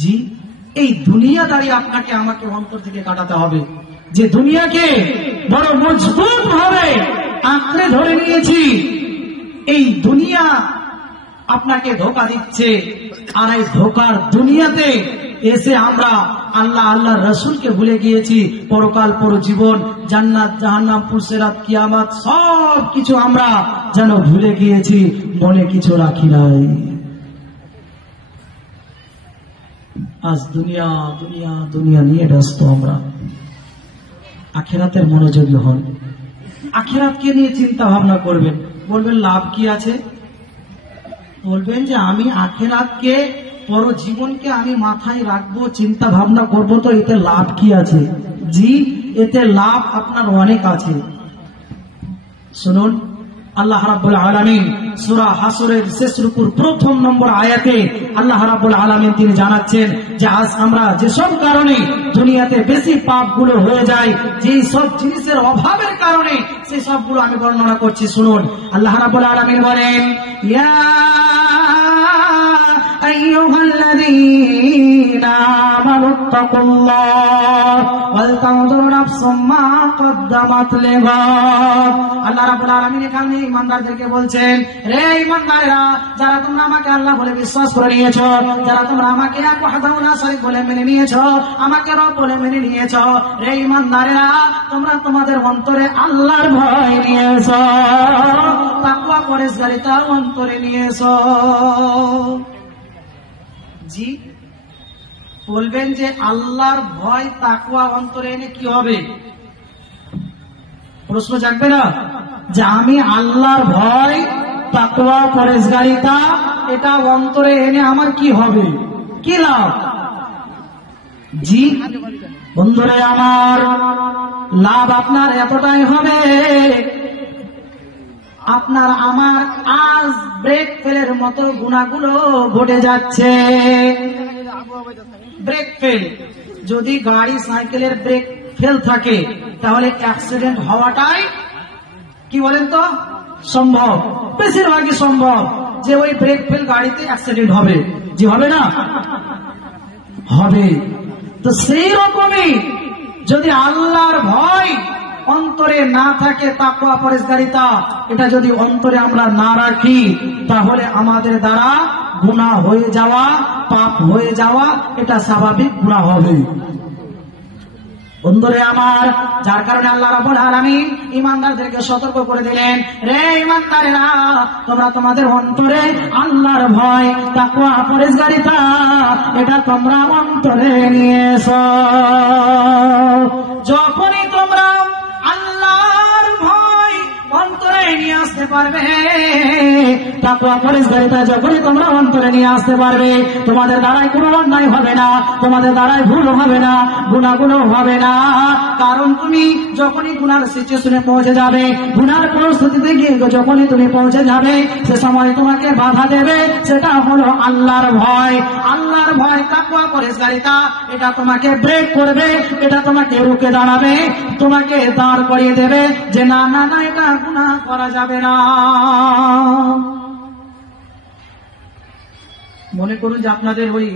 জি, এই দুনিয়াদারি আপনাকে আমাকে অন্তর থেকে কাটাতে হবে, যে দুনিয়াকে বড় মজবুত ভাবে আঁকড়ে ধরে নিয়েছি। এই দুনিয়া আপনাকে ধোঁকা দিচ্ছে, আর এই ধোঁকার দুনিয়াতে এসে আমরা আল্লাহ রসুলকে ভুলে গিয়েছি। পরকাল, পরজীবন, জান্নাত, জাহান্নাম, পুরসিরাত, কিয়ামত সব কিছু আমরা যেন ভুলে গিয়েছি, মনে কিছু রাখি নাই। আজ দুনিয়া দুনিয়া দুনিয়া নিয়ে ব্যস্ত আমরা। আখিরাতের মনোযোগী হন, আখিরাতকে নিয়ে চিন্তা ভাবনা করবেন। বলবেন লাভ কি আছে? বলবেন যে আমি আখিরাতকে, পরজীবনকে আমি মাথায় রাখবো, চিন্তা ভাবনা করবো, তো এতে লাভ কি আছে? জি, এতে লাভ আপনার অনেক আছে। শুনুন, আল্লাহ রাব্বুল আলামিন সূরা হাসরের শেষ রুকুর প্রথম নম্বর আয়াতে আল্লাহ রাব্বুল আলামিন তিনি জানাচ্ছেন যে আজ আমরা যেসব কারণে দুনিয়াতে বেশি পাপগুলো হয়ে যায়, যে সব জিনিসের অভাবের কারণে, সেই সবগুলো আমি বর্ণনা করছি। শুনুন, আল্লাহ রাব্বুল আলামিন বলেন, ইয়া আইয়ুহাল্লাযীনা আমানুত্তাকুল্লাহ ওয়াল তানজুর নাফসুম মা কদ্দামাত লিগাদ। আল্লাহ রাব্বুল আলামিন এখানে ঈমানদারদেরকে বলছেন, রে ঈমানদারেরা, যারা তোমরা আমাকে আল্লাহ বলে বিশ্বাস করে নিয়েছো, যারা তোমরা আমাকে এক ওয়াহদাহু লা শারীক বলে মেনে নিয়েছো, আমাকে রব বলে মেনে নিয়েছো, রে ঈমানদারেরা, তোমরা তোমাদের অন্তরে আল্লাহর ভয় নিয়েছো, তাকওয়া পরহেজগারিতা অন্তরে নিয়েছো। জি, বলবেন যে আল্লাহর ভয়, তাকওয়া অন্তরে এনে কি হবে? প্রশ্ন জাগবে না যে আমি আল্লাহর ভয় তাকওয়া পরেজগারিতা এটা অন্তরে এনে আমার কি হবে, কি লাভ? জি বন্ধুরা আমার, লাভ আপনার এতটাই হবে, আপনার আমার আজ ব্রেক ফেলের মতো গুনাহগুলো ঘটে যাচ্ছে। ব্রেক ফেল, যদি গাড়ি সাইকেলের ব্রেক ফেল থাকে তাহলে অ্যাক্সিডেন্ট হওয়াটাই কি বলেন তো সম্ভব, বেশিরভাগই সম্ভব যে ওই ব্রেক ফেল গাড়িতে অ্যাক্সিডেন্ট হবে। জি হবে না? হবে। তো সেই রকমই যদি আল্লাহর ভয় অন্তরে না থাকে, তাকওয়া পরেজগারিতা এটা যদি অন্তরে আমরা না রাখি, তাহলে আমাদের দ্বারা গুনাহ হয়ে যাওয়া, পাপ হয়ে যাওয়া এটা স্বাভাবিক গুনাহ হবে। বন্ধুরে আমার, যার কারণে আল্লাহ রাব্বুল আলামিন ঈমানদারদেরকে সতর্ক করে দিলেন, রে ঈমানদারেরা, তোমরা তোমাদের অন্তরে আল্লাহর ভয় তাকওয়া পরেজগারিতা এটা তোমরা অন্তরে নিয়ে এসো। যখনই তোমরা আল্লাহর ভয় অন্তরে নিয়ে আসতে পারবে, তাকওয়া পরেজগারিতা যখনই তোমরা অন্তরে নিয়ে আসতে পারবে, তোমাদের দ্বারাই কোনো অন্যায় হবে না, তোমাদের দ্বারাই ভুল হবে না, গুনাহগুলো হবে না। কারণ তুমি যখনই গুনার সিচুয়েশনে পৌঁছে যাবে, গুনার পরিস্থিতিতে গিয়ে যখনই তুমি পৌঁছে যাবে, সে সময় তোমাকে বাধা দেবে, সেটা হলো আল্লাহর ভয়। আল্লাহর ভয় তাকওয়া পরেজগারিতা এটা তোমাকে ব্রেক করবে, এটা তোমাকে রুখে দাঁড়াবে, তোমাকে দাঁড় করিয়ে দেবে যে না না না এটা গুনাহ করা যাবে না। মনে করুন যে আপনাদের ওই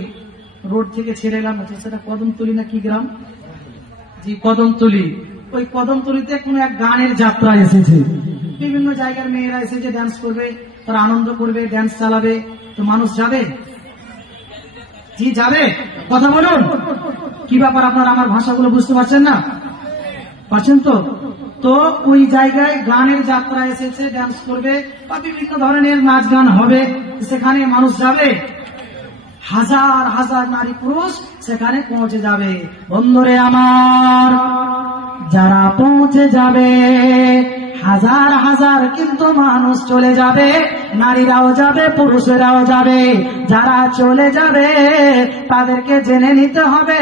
রোড থেকে ছেড়ে গ্রাম আছে, সেটা কদমতলি না কি গ্রাম? জি কদমতলি। ওই কদমতলিতে কোনো এক গানের যাত্রা এসেছে, বিভিন্ন জায়গার মেয়েরা এসেছে ডান্স করবে, তারা আনন্দ করবে, ডান্স চালাবে, তো মানুষ যাবে? জি যাবে? কথা বলুন, কি ব্যাপার আপনারা আমার ভাষাগুলো বুঝতে পারছেন না? পারছেন তো? তো ওই জায়গায় গানের যাত্রা এসেছে, ডান্স করবে বা বিভিন্ন ধরনের নাচ গান হবে, সেখানে মানুষ যাবে? হাজার হাজার নারী পুরুষ সেখানে পৌঁছে যাবে। বন্ধুরে আমার, যারা পৌঁছে যাবে হাজার হাজার, কিন্তু মানুষ চলে যাবে, নারীরাও যাবে, পুরুষেরাও যাবে। যারা চলে যাবে তাদেরকে জেনে নিতে হবে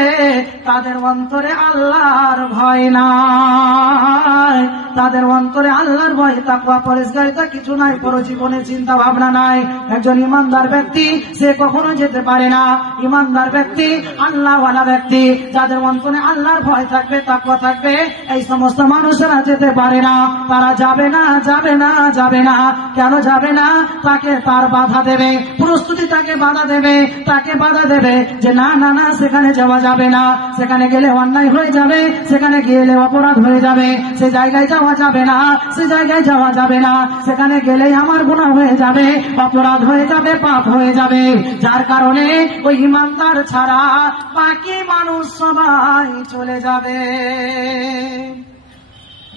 তাদের অন্তরে আল্লাহর ভয় নাই, তাদের অন্তরে আল্লাহর ভয় তাকওয়া পরেজগারিতা কিছু নাই, পরজীবনের চিন্তা ভাবনা নাই। একজন ইমানদার ব্যক্তি সে কখনো যেতে পারে না, ইমানদার ব্যক্তি, আল্লাহওয়ালা ব্যক্তি, যাদের অন্তরে আল্লাহর ভয় থাকবে, তাকওয়া থাকবে, এই সমস্ত মানুষেরা যেতে পারে না। তারা যাবে না, যাবে না, যাবে না। কেন যাবে না? তাকে তার বাধা দেবে, প্রস্তুতি তাকে বাধা দেবে, তাকে বাধা দেবে যে না না না সেখানে যাওয়া যাবে না, সেখানে গেলে অন্যায় হয়ে যাবে, সেখানে গেলে অপরাধ হয়ে যাবে, সে জায়গায় যাওয়া যাবে না, সে জায়গায় যাওয়া যাবে না, সেখানে গেলেই আমার গুনাহ হয়ে যাবে, অপরাধ হয়ে যাবে, পাপ হয়ে যাবে। যার কারণে ওই ইমানদার ছাড়া বাকি মানুষ সবাই চলে যাবে।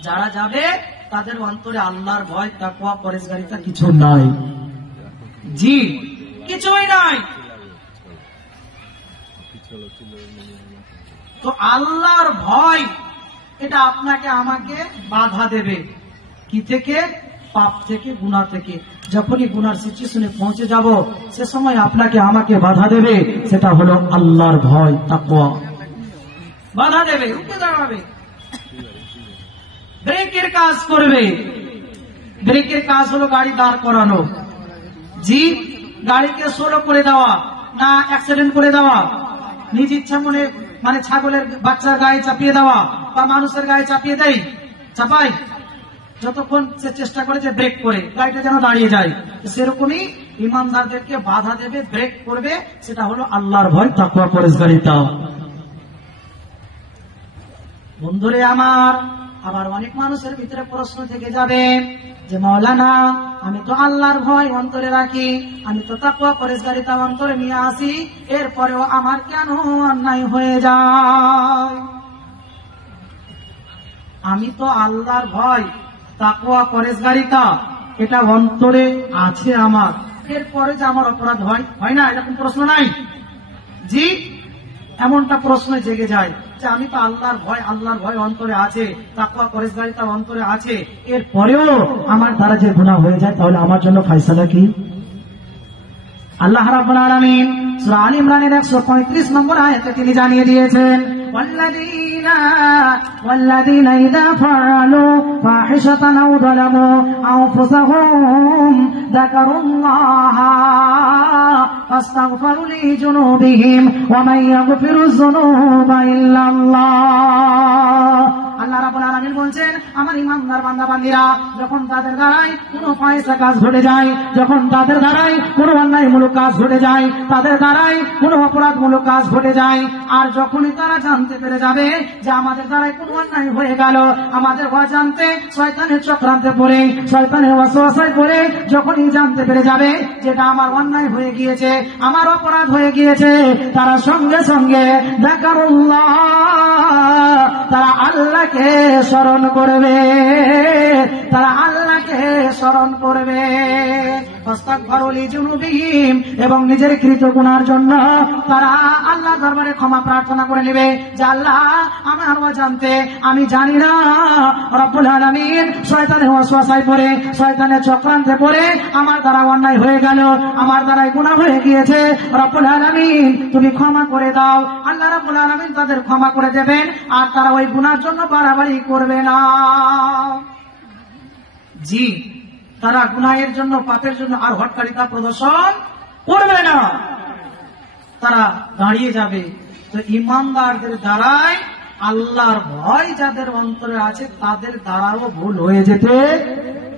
যারা যাবে তাদের অন্তরে আল্লাহর ভয় তাকওয়া পরেজগারিতা কিছু নাই। জি কিছুই নাই। তো আল্লাহর ভয় এটা আপনাকে আমাকে বাধা দেবে কি থেকে? পাপ থেকে, গুনাহ থেকে। যখনই গুনার সিচুয়েশনে পৌঁছে যাব, সে সময় আপনাকে আমাকে বাধা দেবে, সেটা হলো আল্লাহর ভয় তাকওয়া। বাধা দেবে, রুখে দাঁড়াবে, ব্রেকের কাজ করবে। ব্রেকের কাজ হলো গাড়ি দাঁড় করানো। জি গাড়িকে স্লো করে দেওয়া, না অ্যাক্সিডেন্ট করে দেওয়া, নিজ ইচ্ছা মনে মানে ছাগলের বাচ্চার গায়ে চাপিয়ে দেওয়া বা মানুষের গায়ে চাপিয়ে দেয়, চাপাই, যতক্ষণ সে চেষ্টা করে যে ব্রেক করে গাড়িটা যেন দাঁড়িয়ে যায়, সেরকমই ইমানদারদেরকে বাধা দেবে, ব্রেক করবে, সেটা হলো আল্লাহর ভয় তাকওয়া পরেজগারিতা। বন্ধুরে আমার, আবার অনেক মানুষের ভিতরে প্রশ্ন থেকে যাবে যে মাওলানা আমি তো আল্লাহর ভয় অন্তরে রাখি, আমি তো তাকওয়া পরেজগারিতা অন্তরে নিয়ে আসি, এরপরেও আমার কেন অন্যায় হয়ে যায়? আমি তো আল্লাহর ভয় তাকওয়া পরেজগারিতা এটা অন্তরে আছে আমার, এরপরে যে আমার অপরাধ হয় না, এরকম প্রশ্ন নাই? জি এমনটা প্রশ্ন জেগে যায়। যে আমি তো আল্লাহর ভয় অন্তরে আছে, তাকওয়া পরহেজগারি তার অন্তরে আছে, এরপরেও আমার দ্বারা যে গুনাহ হয়ে যায়, তাহলে আমার জন্য ফয়সালা কি? আল্লাহ রাব্বুল আলামিন সূরা আল ইমরানের 135 নম্বর আয়াতে তিনি জানিয়ে দিয়েছেন, والذين إذا فعلوا فاحشة أو ظلموا أنفسهم ذكروا الله فاستغفروا لذنوبهم ومن يغفر الذنوب إلا الله। আল্লাহ রাব্বুল আলামিন বলছেন, আমার ইমানদার বান্দা বান্দীরা যখন তাদের দ্বারাই কোনো ফায়সা কাজ ঘটে যায়, যখন তাদের দ্বারাই কোনো অন্যায়মূলক কাজ ঘটে যায়, তাদের দ্বারাই কোনো অপরাধমূলক কাজ ঘটে যায়, আর যখনই তারা জানতে পেরে যাবে যে আমাদের দ্বারাই কোনো অন্যায় হয়ে গেল, আমাদের অজান্তে শয়তানের চক্রান্তে পড়ে, শয়তানের ওয়াসওয়াসায় পড়ে যখনই জানতে পেরে যাবে যেটা আমার অন্যায় হয়ে গিয়েছে, আমার অপরাধ হয়ে গিয়েছে, তারা সঙ্গে সঙ্গে যাকারুল্লাহ, তারা আল্লাহকে স্মরণ করবে, তারা আল্লাহকে স্মরণ করবে, ফাস্তাগফিরু লিযুনুবিহিম, এবং নিজের কৃত গুনার জন্য তারা আল্লাহ দরবারে ক্ষমা প্রার্থনা করে নেবে যে আল্লাহ আমার অজান্তে, আমি জানি না রব্বুল আলামিন শয়তানের ওয়াসওয়াসায় পড়ে, শয়তানের চক্রান্তে পড়ে আমার দ্বারা অন্যায় হয়ে গেল, আমার দ্বারাই গুনাহ হয়ে গিয়েছে, রব্বুল আলামিন তুমি ক্ষমা করে দাও। আল্লাহ রব্বুল আলামিন তাদের ক্ষমা করে দেবেন, আর তারা ওই গুনার জন্য বাড়াবাড়ি করবে না। জি, তারা গুনাহের জন্য, পাপের জন্য আর হটকারিতা প্রদর্শন করবে না, তারা দাঁড়িয়ে যাবে। তো ইমানদারদের দ্বারাই, আল্লাহর ভয় যাদের অন্তরে আছে তাদের দ্বারাও ভুল হয়ে যেতে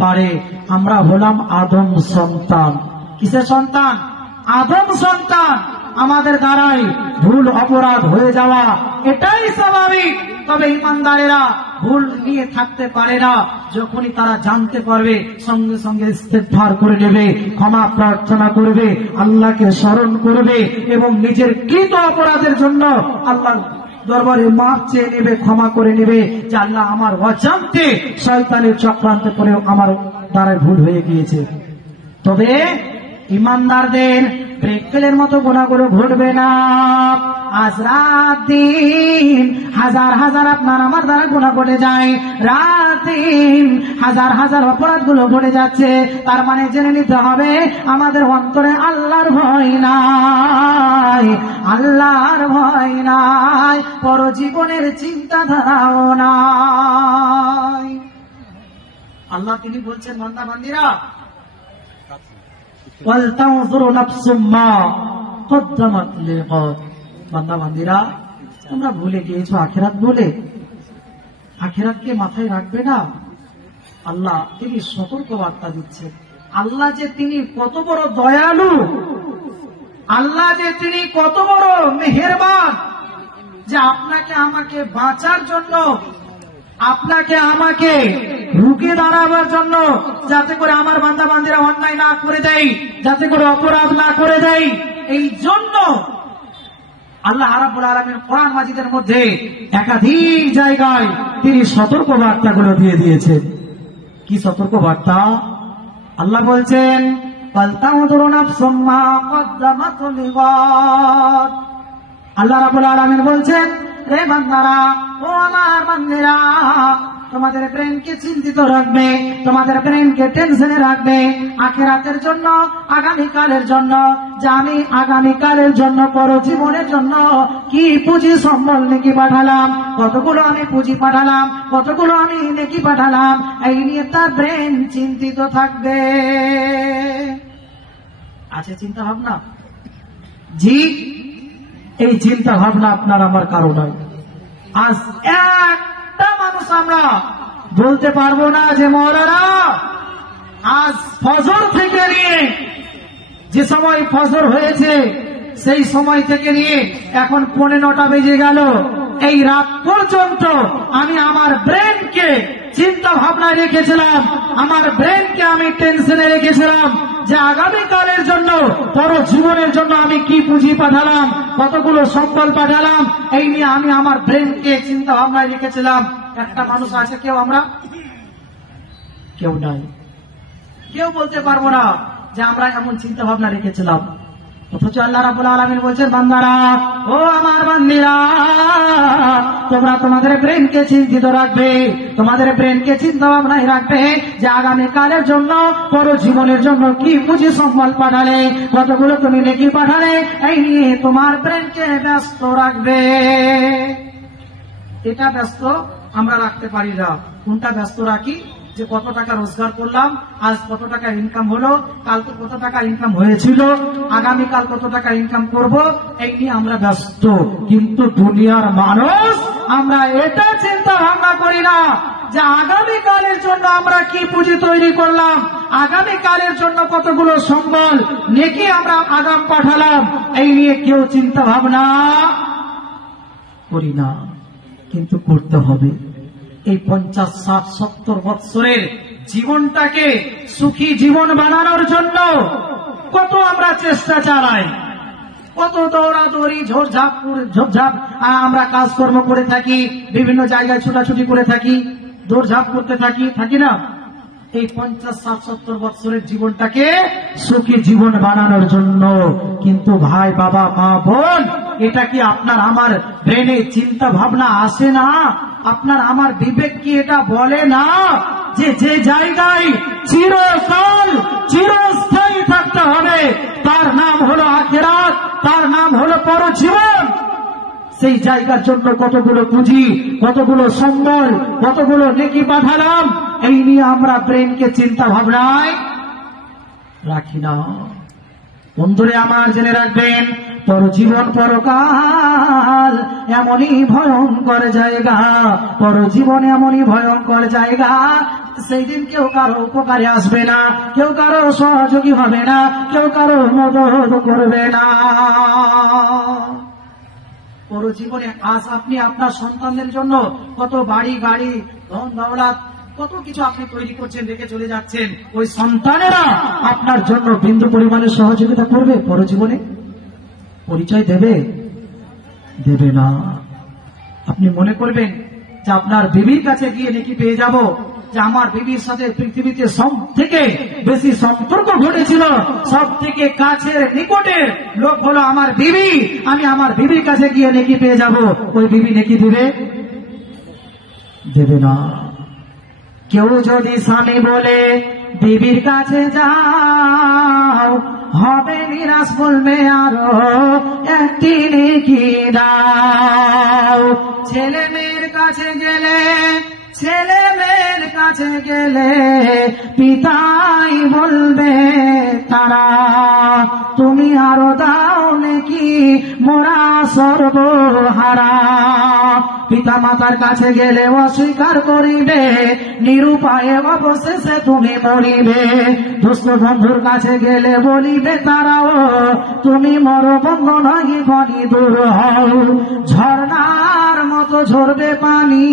পারে। আমরা হলাম আদম সন্তান। কিসের সন্তান? আদম সন্তান। আমাদের দ্বারাই ভুল অপরাধ হয়ে যাওয়া এটাই স্বাভাবিক। তবে ইমানদারেরা ভুল নিয়ে থাকতে পারে না, যখনই তারা জানতে পারবে সঙ্গে সঙ্গে ইস্তেগফার করে নেবে, ক্ষমা প্রার্থনা করবে, আল্লাহকে স্মরণ করবে এবং নিজের কৃত অপরাধের জন্য আল্লাহ দরবারে মাফ চেয়ে নেবে, ক্ষমা করে নেবে যে আল্লাহ আমার অজান্তে শয়তানের চক্রান্তে পড়ে আমার দ্বারা ভুল হয়ে গিয়েছে। তবে ইমানদারদের ব্রেক ফেলের মতো গুনাহগুলো ঘটবে না। আজ রাত দিন হাজার হাজার আপনার আমার দ্বারা গুনাহ ঘটে যায়, রাত দিন হাজার হাজার অপরাধগুলো ঘটে যাচ্ছে, তার মানে জেনে নিতে হবে আমাদের অন্তরে আল্লাহর ভয় নাই, আল্লাহর ভয় নাই, পরজীবনের চিন্তাধারাও নাই। আল্লাহ তিনি বলছেন, বান্দা বান্দীরা বান্দা বান্দিরা তোমরা ভুলে গিয়েছো আখিরাত বলে, আখিরাতকে মাথায় রাখবে না। আল্লাহ তিনি সতর্ক বার্তা দিচ্ছেন। আল্লাহ যে তিনি কত বড় দয়ালু, আল্লাহ যে তিনি কত বড় মেহেরবান, যে আপনাকে আমাকে বাঁচার জন্য, আপনাকে আমাকে রুখে দাঁড়াবার জন্য, যাতে করে আমার বান্দা বান্দিরা অন্যায় না করে দেয়, যাতে করে অপরাধ না করে দেয়, এই জন্য আল্লাহ রাব্বুল আলামিন কোরআন মাজিদের মধ্যে একাধিক জায়গায় তিনি সতর্ক বার্তাগুলো দিয়ে দিয়েছেন। কি সতর্ক বার্তা? আল্লাহ বলছেন, ফালতানজুর নাফসুম মা কদ্দামাত লিগাদ। আল্লাহ রাব্বুল আলামিন বলছেন, রে বান্দারা, ও আমার বান্দিরা, তোমাদের ব্রেনকে চিন্তিত রাখবে, তোমাদের ব্রেনকে টেনশনে রাখবে আখিরাতের জন্য, আগামীকালের জন্য, যে আমি আগামীকালের জন্য, পরজীবনের জন্য কি পুঁজি সম্বল নেকি পাঠালাম, কতগুলো আমি পুঁজি পাঠালাম, কতগুলো আমি নেকি পাঠালাম, এই নিয়ে তার ব্রেন চিন্তিত থাকবে। আছে চিন্তা ভাবনা? জি, এই চিন্তা ভাবনা আপনার আমার কারো নাই। আজ একটা মানুষ আমরা বলতে পারবো না যে মওলানা আজ ফজর থেকে নিয়ে, যে সময় ফজর হয়েছে সেই সময় থেকে নিয়ে এখন 9:15 বেজে গেল, এই রাত পর্যন্ত আমি আমার ব্রেনকে চিন্তা ভাবনায় রেখেছিলাম, আমার ব্রেনকে আমি টেনশনে রেখেছিলাম যে আগামীকালের জন্য, পরজীবনের জন্য আমি কি পুঁজি পাঠালাম, কতগুলো সম্বল পাঠালাম, এই নিয়ে আমি আমার ব্রেনকে চিন্তা ভাবনায় রেখেছিলাম। একটা মানুষ আছে? কেউ? আমরা কেউ নাই। কেউ বলতে পারবো না যে আমরা এমন চিন্তা ভাবনা রেখেছিলাম। অথচ আল্লাহ রাব্বুল আলামিন বলছেন, বান্দারা, ও আমার বান্দিরা, তোমরা তোমাদের ব্রেনকে চিন্তিত রাখবে, তোমাদের ব্রেনকে চিন্তা ভাবনায় রাখবে যে আগামীকালের জন্য, পরজীবনের জন্য কি পুঁজি সম্বল পাঠালে, কতগুলো তুমি নেকি পাঠালে, এই নিয়ে তোমার ব্রেনকে ব্যস্ত রাখবে। এটা ব্যস্ত আমরা রাখতে পারি না। কোনটা ব্যস্ত রাখি? যে কত টাকা রোজগার করলাম, আজ কত টাকা ইনকাম হলো, কালকে কত টাকা ইনকাম হয়েছিল, আগামীকাল কত টাকা ইনকাম করব, এই নিয়ে আমরা ব্যস্ত। কিন্তু দুনিয়ার মানুষ আমরা এটা চিন্তা ভাবনা করি না যে আগামীকালের জন্য আমরা কি পুঁজি তৈরি করলাম, আগামীকালের জন্য কতগুলো সম্বল নেকি আমরা আগাম পাঠালাম, এই নিয়ে কেউ চিন্তা ভাবনা করি না। কিন্তু করতে হবে। এই 50, 60, 70 বৎসরের জীবনটাকে সুখী জীবন বানানোর জন্য কত আমরা চেষ্টা চালাই, কত দৌড়াদৌড়ি, ঝোপঝাপ আমরা কাজকর্ম করে থাকি, বিভিন্ন জায়গায় ছোটাছুটি করে থাকি, দৌড়ঝাপ করতে থাকি না? এই 50, 60, 70 বৎসরের জীবনটাকে সুখী জীবন বানানোর জন্য। কিন্তু ভাই, বাবা, মা, বোন, এটা কি আপনার আমার ব্রেনে চিন্তা ভাবনা আসে না? আপনার আমার বিবেক কি এটা বলে না যে যে জায়গায় চিরকাল চিরস্থায়ী থাকতে হবে তার নাম হলো আখিরাত, তার নাম হলো পরজীবন? সেই জায়গার জন্য কতগুলো পুঁজি, কতগুলো সম্বল, কতগুলো নেকি পাঠালাম, এই নিয়ে আমরা ব্রেনকে চিন্তা ভাবনায় রাখি না। বন্ধুরে আমার, জেনে রাখবেন, পরজীবন পরকাল এমনই ভয়ঙ্কর জায়গা, পরজীবন এমনই ভয়ঙ্কর জায়গা, সেই দিন কেউ কারো উপকারে আসবে না, কেউ কারো সহযোগী হবে না, কেউ কারো মদত করবে না। পরজীবনে আজ আপনি আপনার সন্তানদের জন্য কত বাড়ি গাড়ি, ধন দৌলত, কত কিছু আপনি তৈরি করছেন, রেখে চলে যাচ্ছেন। ওই সন্তানেরা আপনার জন্য বিন্দু পরিমাণের সহযোগিতা করবে? পরজীবনে পরিচয় দেবে না। আপনি মনে করবেন যে আপনার বিবির কাছে গিয়ে নাকি পেয়ে যাব, যে আমার বিবির সাথে পৃথিবীতে সব থেকে বেশি সম্পর্ক ঘটেছিল, সব থেকে কাছের নিকটের লোক হলো আমার বিবি, আমি আমার বিবির কাছে গিয়ে নাকি পেয়ে যাব। ওই বিবি নাকি দেবে না। কেউ যদি স্বামী বলে বিবির কাছে যাও, হবে নিরাশ, বলবে আরো একটি নেকি দাও। ছেলে মেয়ের কাছে গেলে পিতাই বলবে তারা, তুমি আরো দাও নাকি, মোরা সর্বহারা। পিতা মাতার কাছে গেলে অস্বীকার করিবে, নিরুপায়ে অবশেষে তুমি মরিবে। দুষ্ট বন্ধুর কাছে গেলে বলিবে তারাও, তুমি মর বন্ধ নহি ঘনি দূর হও। ঝর্ণার মতো ঝরবে পানি,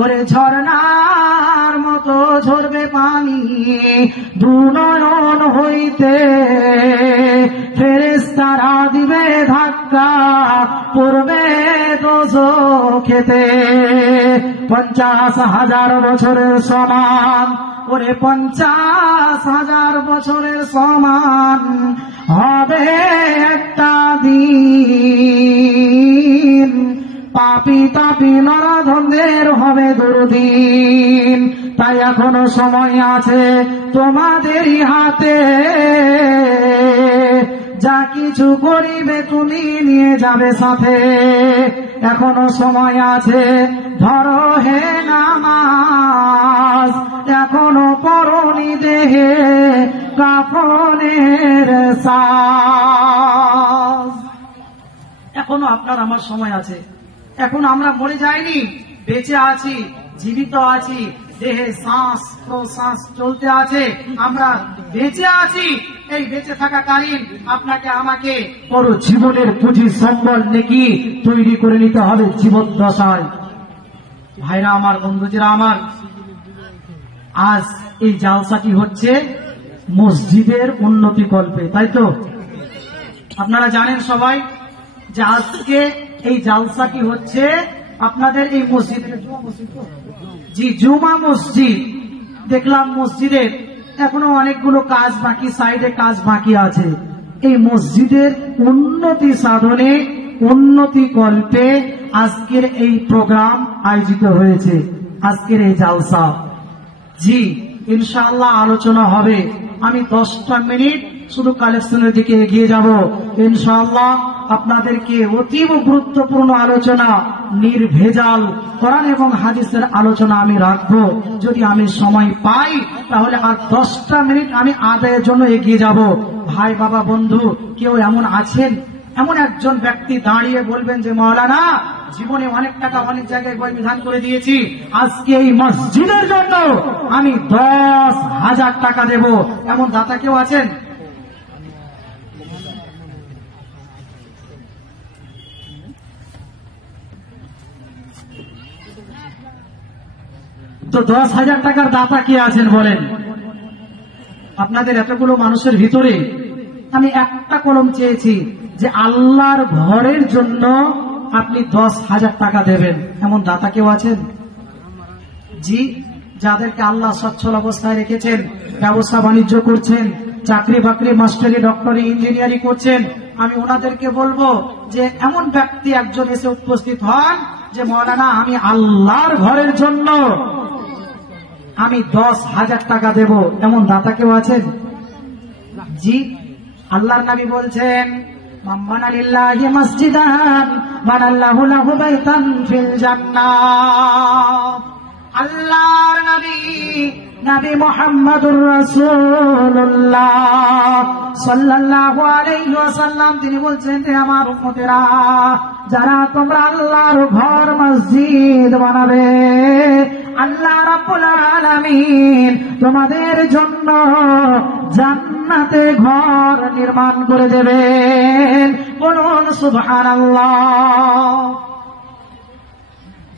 ওরে ঝর্ণার মতো ঝরবে পানি, দুনয়ন হইতে ফেরেশতারা দিবে ধাক্কা, পড়বে দোজখেতে। 50,000 বছরের সমান, ওরে 50,000 বছরের সমান হবে একটা দিন। পাপি তাপি নরাধমদের হবে দুর্দিন। তাই এখনো সময় আছে তোমাদেরই হাতে, যা কিছু করিবে তুমি নিয়ে যাবে সাথে। এখনো সময় আছে, ধরো হে নামাজ, এখনো পরনি দেহে কাফনের সাজ। এখনো আপনার আমার সময় আছে। এখন আমরা মরে যাইনি, বেঁচে আছি, জীবিত আছি, দেহে শ্বাস প্রশ্বাস চলতে আছে, আমরা বেঁচে আছি। এই বেঁচে থাকাকালীন আপনাকে আমাকে পরজীবনের পুঁজি সম্বল নেকি তৈরি করে নিতে হবে জীবদ্দশায়। ভাইরা আমার, বন্ধুরা আমার, আজ এই জালসাটি হচ্ছে মসজিদের উন্নতি কল্পে, তাই তো? আপনারা জানেন সবাই যে আজকে এই জালসাটি হচ্ছে আপনাদের এই মসজিদের জুমা মসজিদ। দেখলাম মসজিদের এখনো অনেকগুলো কাজ বাকি, সাইডে কাজ বাকি আছে। এই মসজিদের উন্নতি সাধনে, উন্নতি কল্পে আজকের এই প্রোগ্রাম আয়োজিত হয়েছে, আজকের এই জালসা। জি, ইনশাআল্লাহ আলোচনা হবে। আমি 10টা মিনিট শুধু কালেকশনের দিকে এগিয়ে যাব। ইনশাআল্লাহ আপনাদেরকে অতীব গুরুত্বপূর্ণ আলোচনা, নির্ভেজাল কোরআন এবং হাদিসের আলোচনা আমি রাখবো। যদি আমি সময় পাই তাহলে আর 10টা মিনিট আমি আদায়ের জন্য এগিয়ে যাব। ভাই, বাবা, বন্ধু, কেউ এমন আছেন, এমন একজন ব্যক্তি দাঁড়িয়ে বলবেন যে মাওলানা, জীবনে অনেক টাকা অনেক জায়গায় বই বিধান করে দিয়েছি, আজকে এই মসজিদের জন্য আমি 10,000 টাকা দেব, এমন দাতা কেউ আছেন? তো 10,000 টাকার দাতা কে আছেন বলেন? আপনাদের এতগুলো মানুষের ভিতরে আমি একটা কলম চেয়েছি যে আল্লাহর ঘরের জন্য আপনি 10,000 টাকা দেবেন, এমন দাতা কেউ আছেন? জি, যাদেরকে আল্লাহ সচ্ছল অবস্থায় রেখেছেন, ব্যবসা বাণিজ্য করছেন, চাকরি বাকরি, মাস্টারি, ডক্টরি, ইঞ্জিনিয়ারিং করছেন, আমি ওনাদেরকে বলবো যে এমন ব্যক্তি একজন এসে উপস্থিত হন যে মাওলানা, আমি আল্লাহর ঘরের জন্য আমি 10,000 টাকা দেব, এমন দাতা কেউ আছেন? জি, আল্লাহর নবী বলছেন, মান বানা লিল্লাহি মাসজিদান বানাল্লাহু লাহু বাইতান ফিল জান্নাহ। আল্লাহর নবী, নবী মুহাম্মদুর রাসূলুল্লাহ সাল্লাল্লাহু আলাইহি ওয়াসাল্লাম তিনি বলছেন, হে আমার উম্মতেরা, যারা তোমরা আল্লাহর ঘর মসজিদ বানাবে, আল্লাহ রাব্বুল আলামিন তোমাদের জন্য জান্নাতে ঘর নির্মাণ করে দেবেন। বলুন সুবহানাল্লাহ,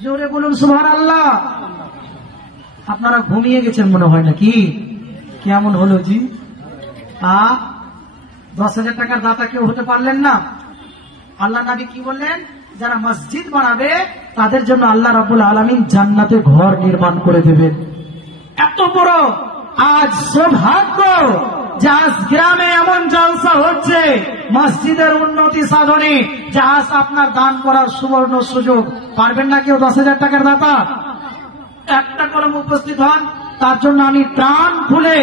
জোরে বলুন সুবহানাল্লাহ। আপনারা ঘুমিয়ে গেছেন মনে হয় নাকি? কেমন হলো জি? 10,000 টাকার দাতা কেউ হতে পারলেন না? আল্লাহ নবী কি বললেন? যারা মসজিদ বানাবে তাদের জন্য আল্লাহ রাব্বুল আলামিন জান্নাতে ঘর নির্মাণ করে দেবেন। এত বড় আজ সৌভাগ্য যে আজ গ্রামে এমন জলসা হচ্ছে মসজিদের উন্নতি সাধনে, যে আজ আপনার দান করার সুবর্ণ সুযোগ। পারবেন না কেউ 10,000 টাকার দাতা? একটা কলম উপস্থিত হন, তার জন্য আমি প্রাণ খুলে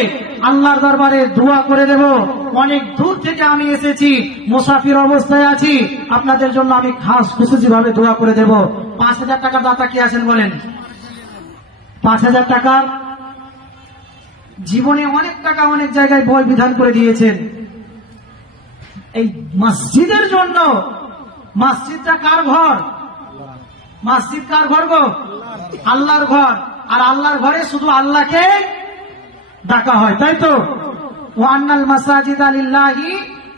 আল্লাহর দরবারে দোয়া করে দেব। অনেক দূর থেকে আমি এসেছি, মুসাফির অবস্থায় আছি, আপনাদের জন্য আমি খাস খুশি ভাবে দোয়া করে দেব। 5,000 টাকার দাতা কি আছেন বলেন? 5,000 টাকার জীবনে অনেক টাকা অনেক জায়গায় বই বিধান করে দিয়েছেন এই মসজিদের জন্য। মসজিদটা কার ঘর? মসজিদ কার ঘর গো? আল্লাহর ঘর। আর আল্লাহর ঘরে শুধু আল্লাহকে ডাকা হয়, তাই তো? ওয়ান্নাল মাসাজিদা লিল্লাহি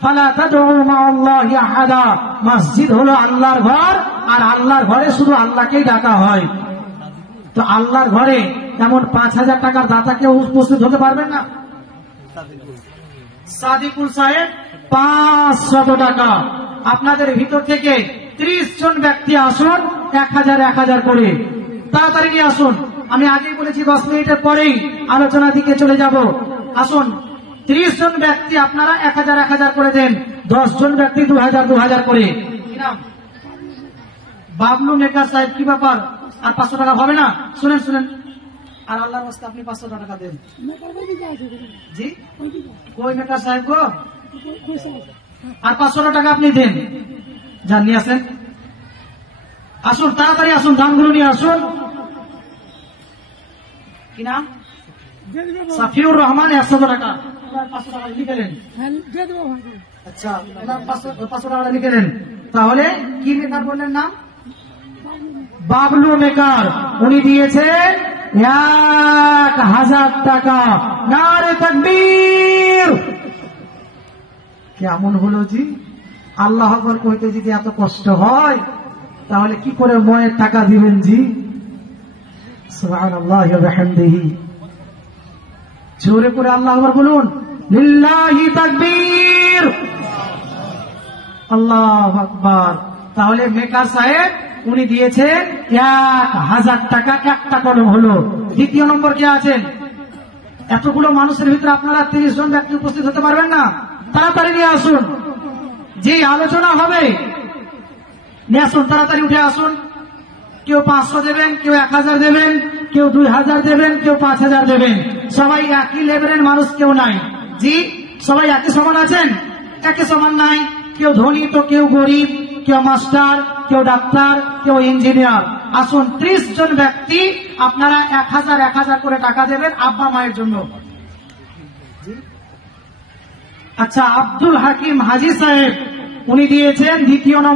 ফালা তাদউ মাআল্লাহি আহাদা। মসজিদ হলো আল্লাহর ঘর, আর আল্লাহর ঘরে শুধু আল্লাহকেই ডাকা হয়। তো আল্লাহর ঘরে এমন 5,000 টাকার দাতা কেউ উপস্থিত হতে পারবেন না? সাদিকুল সাহেব 500 টাকা। আপনাদের ভিতর থেকে 30 জন ব্যক্তি আসুন, 1,000 করে তাড়াতাড়ি নিয়ে আসুন। আমি আগেই বলেছি 10 মিনিটের পরেই আলোচনা দিকে চলে যাব। আসুন, 30 জন ব্যক্তি আপনারা 1,000 করে দেন, 10 জন ব্যক্তি 2,000 করে। কি নাম? বাবলু মেকার সাহেব। কি ব্যাপার, আর 500 টাকা হবে না? শুনেন শুনেন, আর আল্লাহর রাস্তায় আপনি 500 টাকা দেন। জি, কই মেকার সাহেব গো? আর 500 টাকা আপনি দেন, যান নিয়ে আসেন। আসুন, তাড়াতাড়ি আসুন, দানগুলো নিয়ে আসুন। কি নাম? সাফিউর রহমান। 100 টাকা। 500 টাকা লিখেলেন? আচ্ছা, 500 টাকা লিখেলেন। তাহলে কি মেকার বললেন নাম? বাবলু মেকার। উনি দিয়েছেন 1,000 টাকা। নারে তাকবীর। কেমন হলো জি? আল্লাহ আকবার কইতে যদি এত কষ্ট হয়, তাহলে কি করে মনের টাকা দিবেন জি? সুবহানাল্লাহি ওয়া বিহামদিহি। জোরে করে আল্লাহু আকবার বলুন। লিল্লাহি তাকবীর। আল্লাহু আকবার। তাহলে মেকার সাহেব উনি দিয়েছেন 1,000 টাকা। একটা কলম হলো। দ্বিতীয় নম্বর কে আছেন? এতগুলো মানুষের ভিতরে আপনারা 30 জন ব্যক্তি উপস্থিত হতে পারবেন না? তাড়াতাড়ি নিয়ে আসুন, যে আলোচনা হবে নিয়ে আসুন, তাড়াতাড়ি উঠে আসুন। কেউ 500 দেবেন, কেউ 1000 দেবেন, কেউ 2000 দেবেন, কেউ 5000 দেবেন। সবাই একই লেভেলের মানুষ কেউ নাই। জি, সবাই একই সমান আছেন? একই সমান নাই। কেউ ধনী তো কেউ গরিব, কেউ মাস্টার, কেউ ডাক্তার, কেউ ইঞ্জিনিয়ার। আসুন 30 জন ব্যক্তি, আপনারা 1000 করে টাকা দেবেন আব্বা মায়ের জন্য। আচ্ছা, আব্দুল হাকিম হাজী সাহেব উনি দিয়েছেন দ্বিতীয় নম্বর।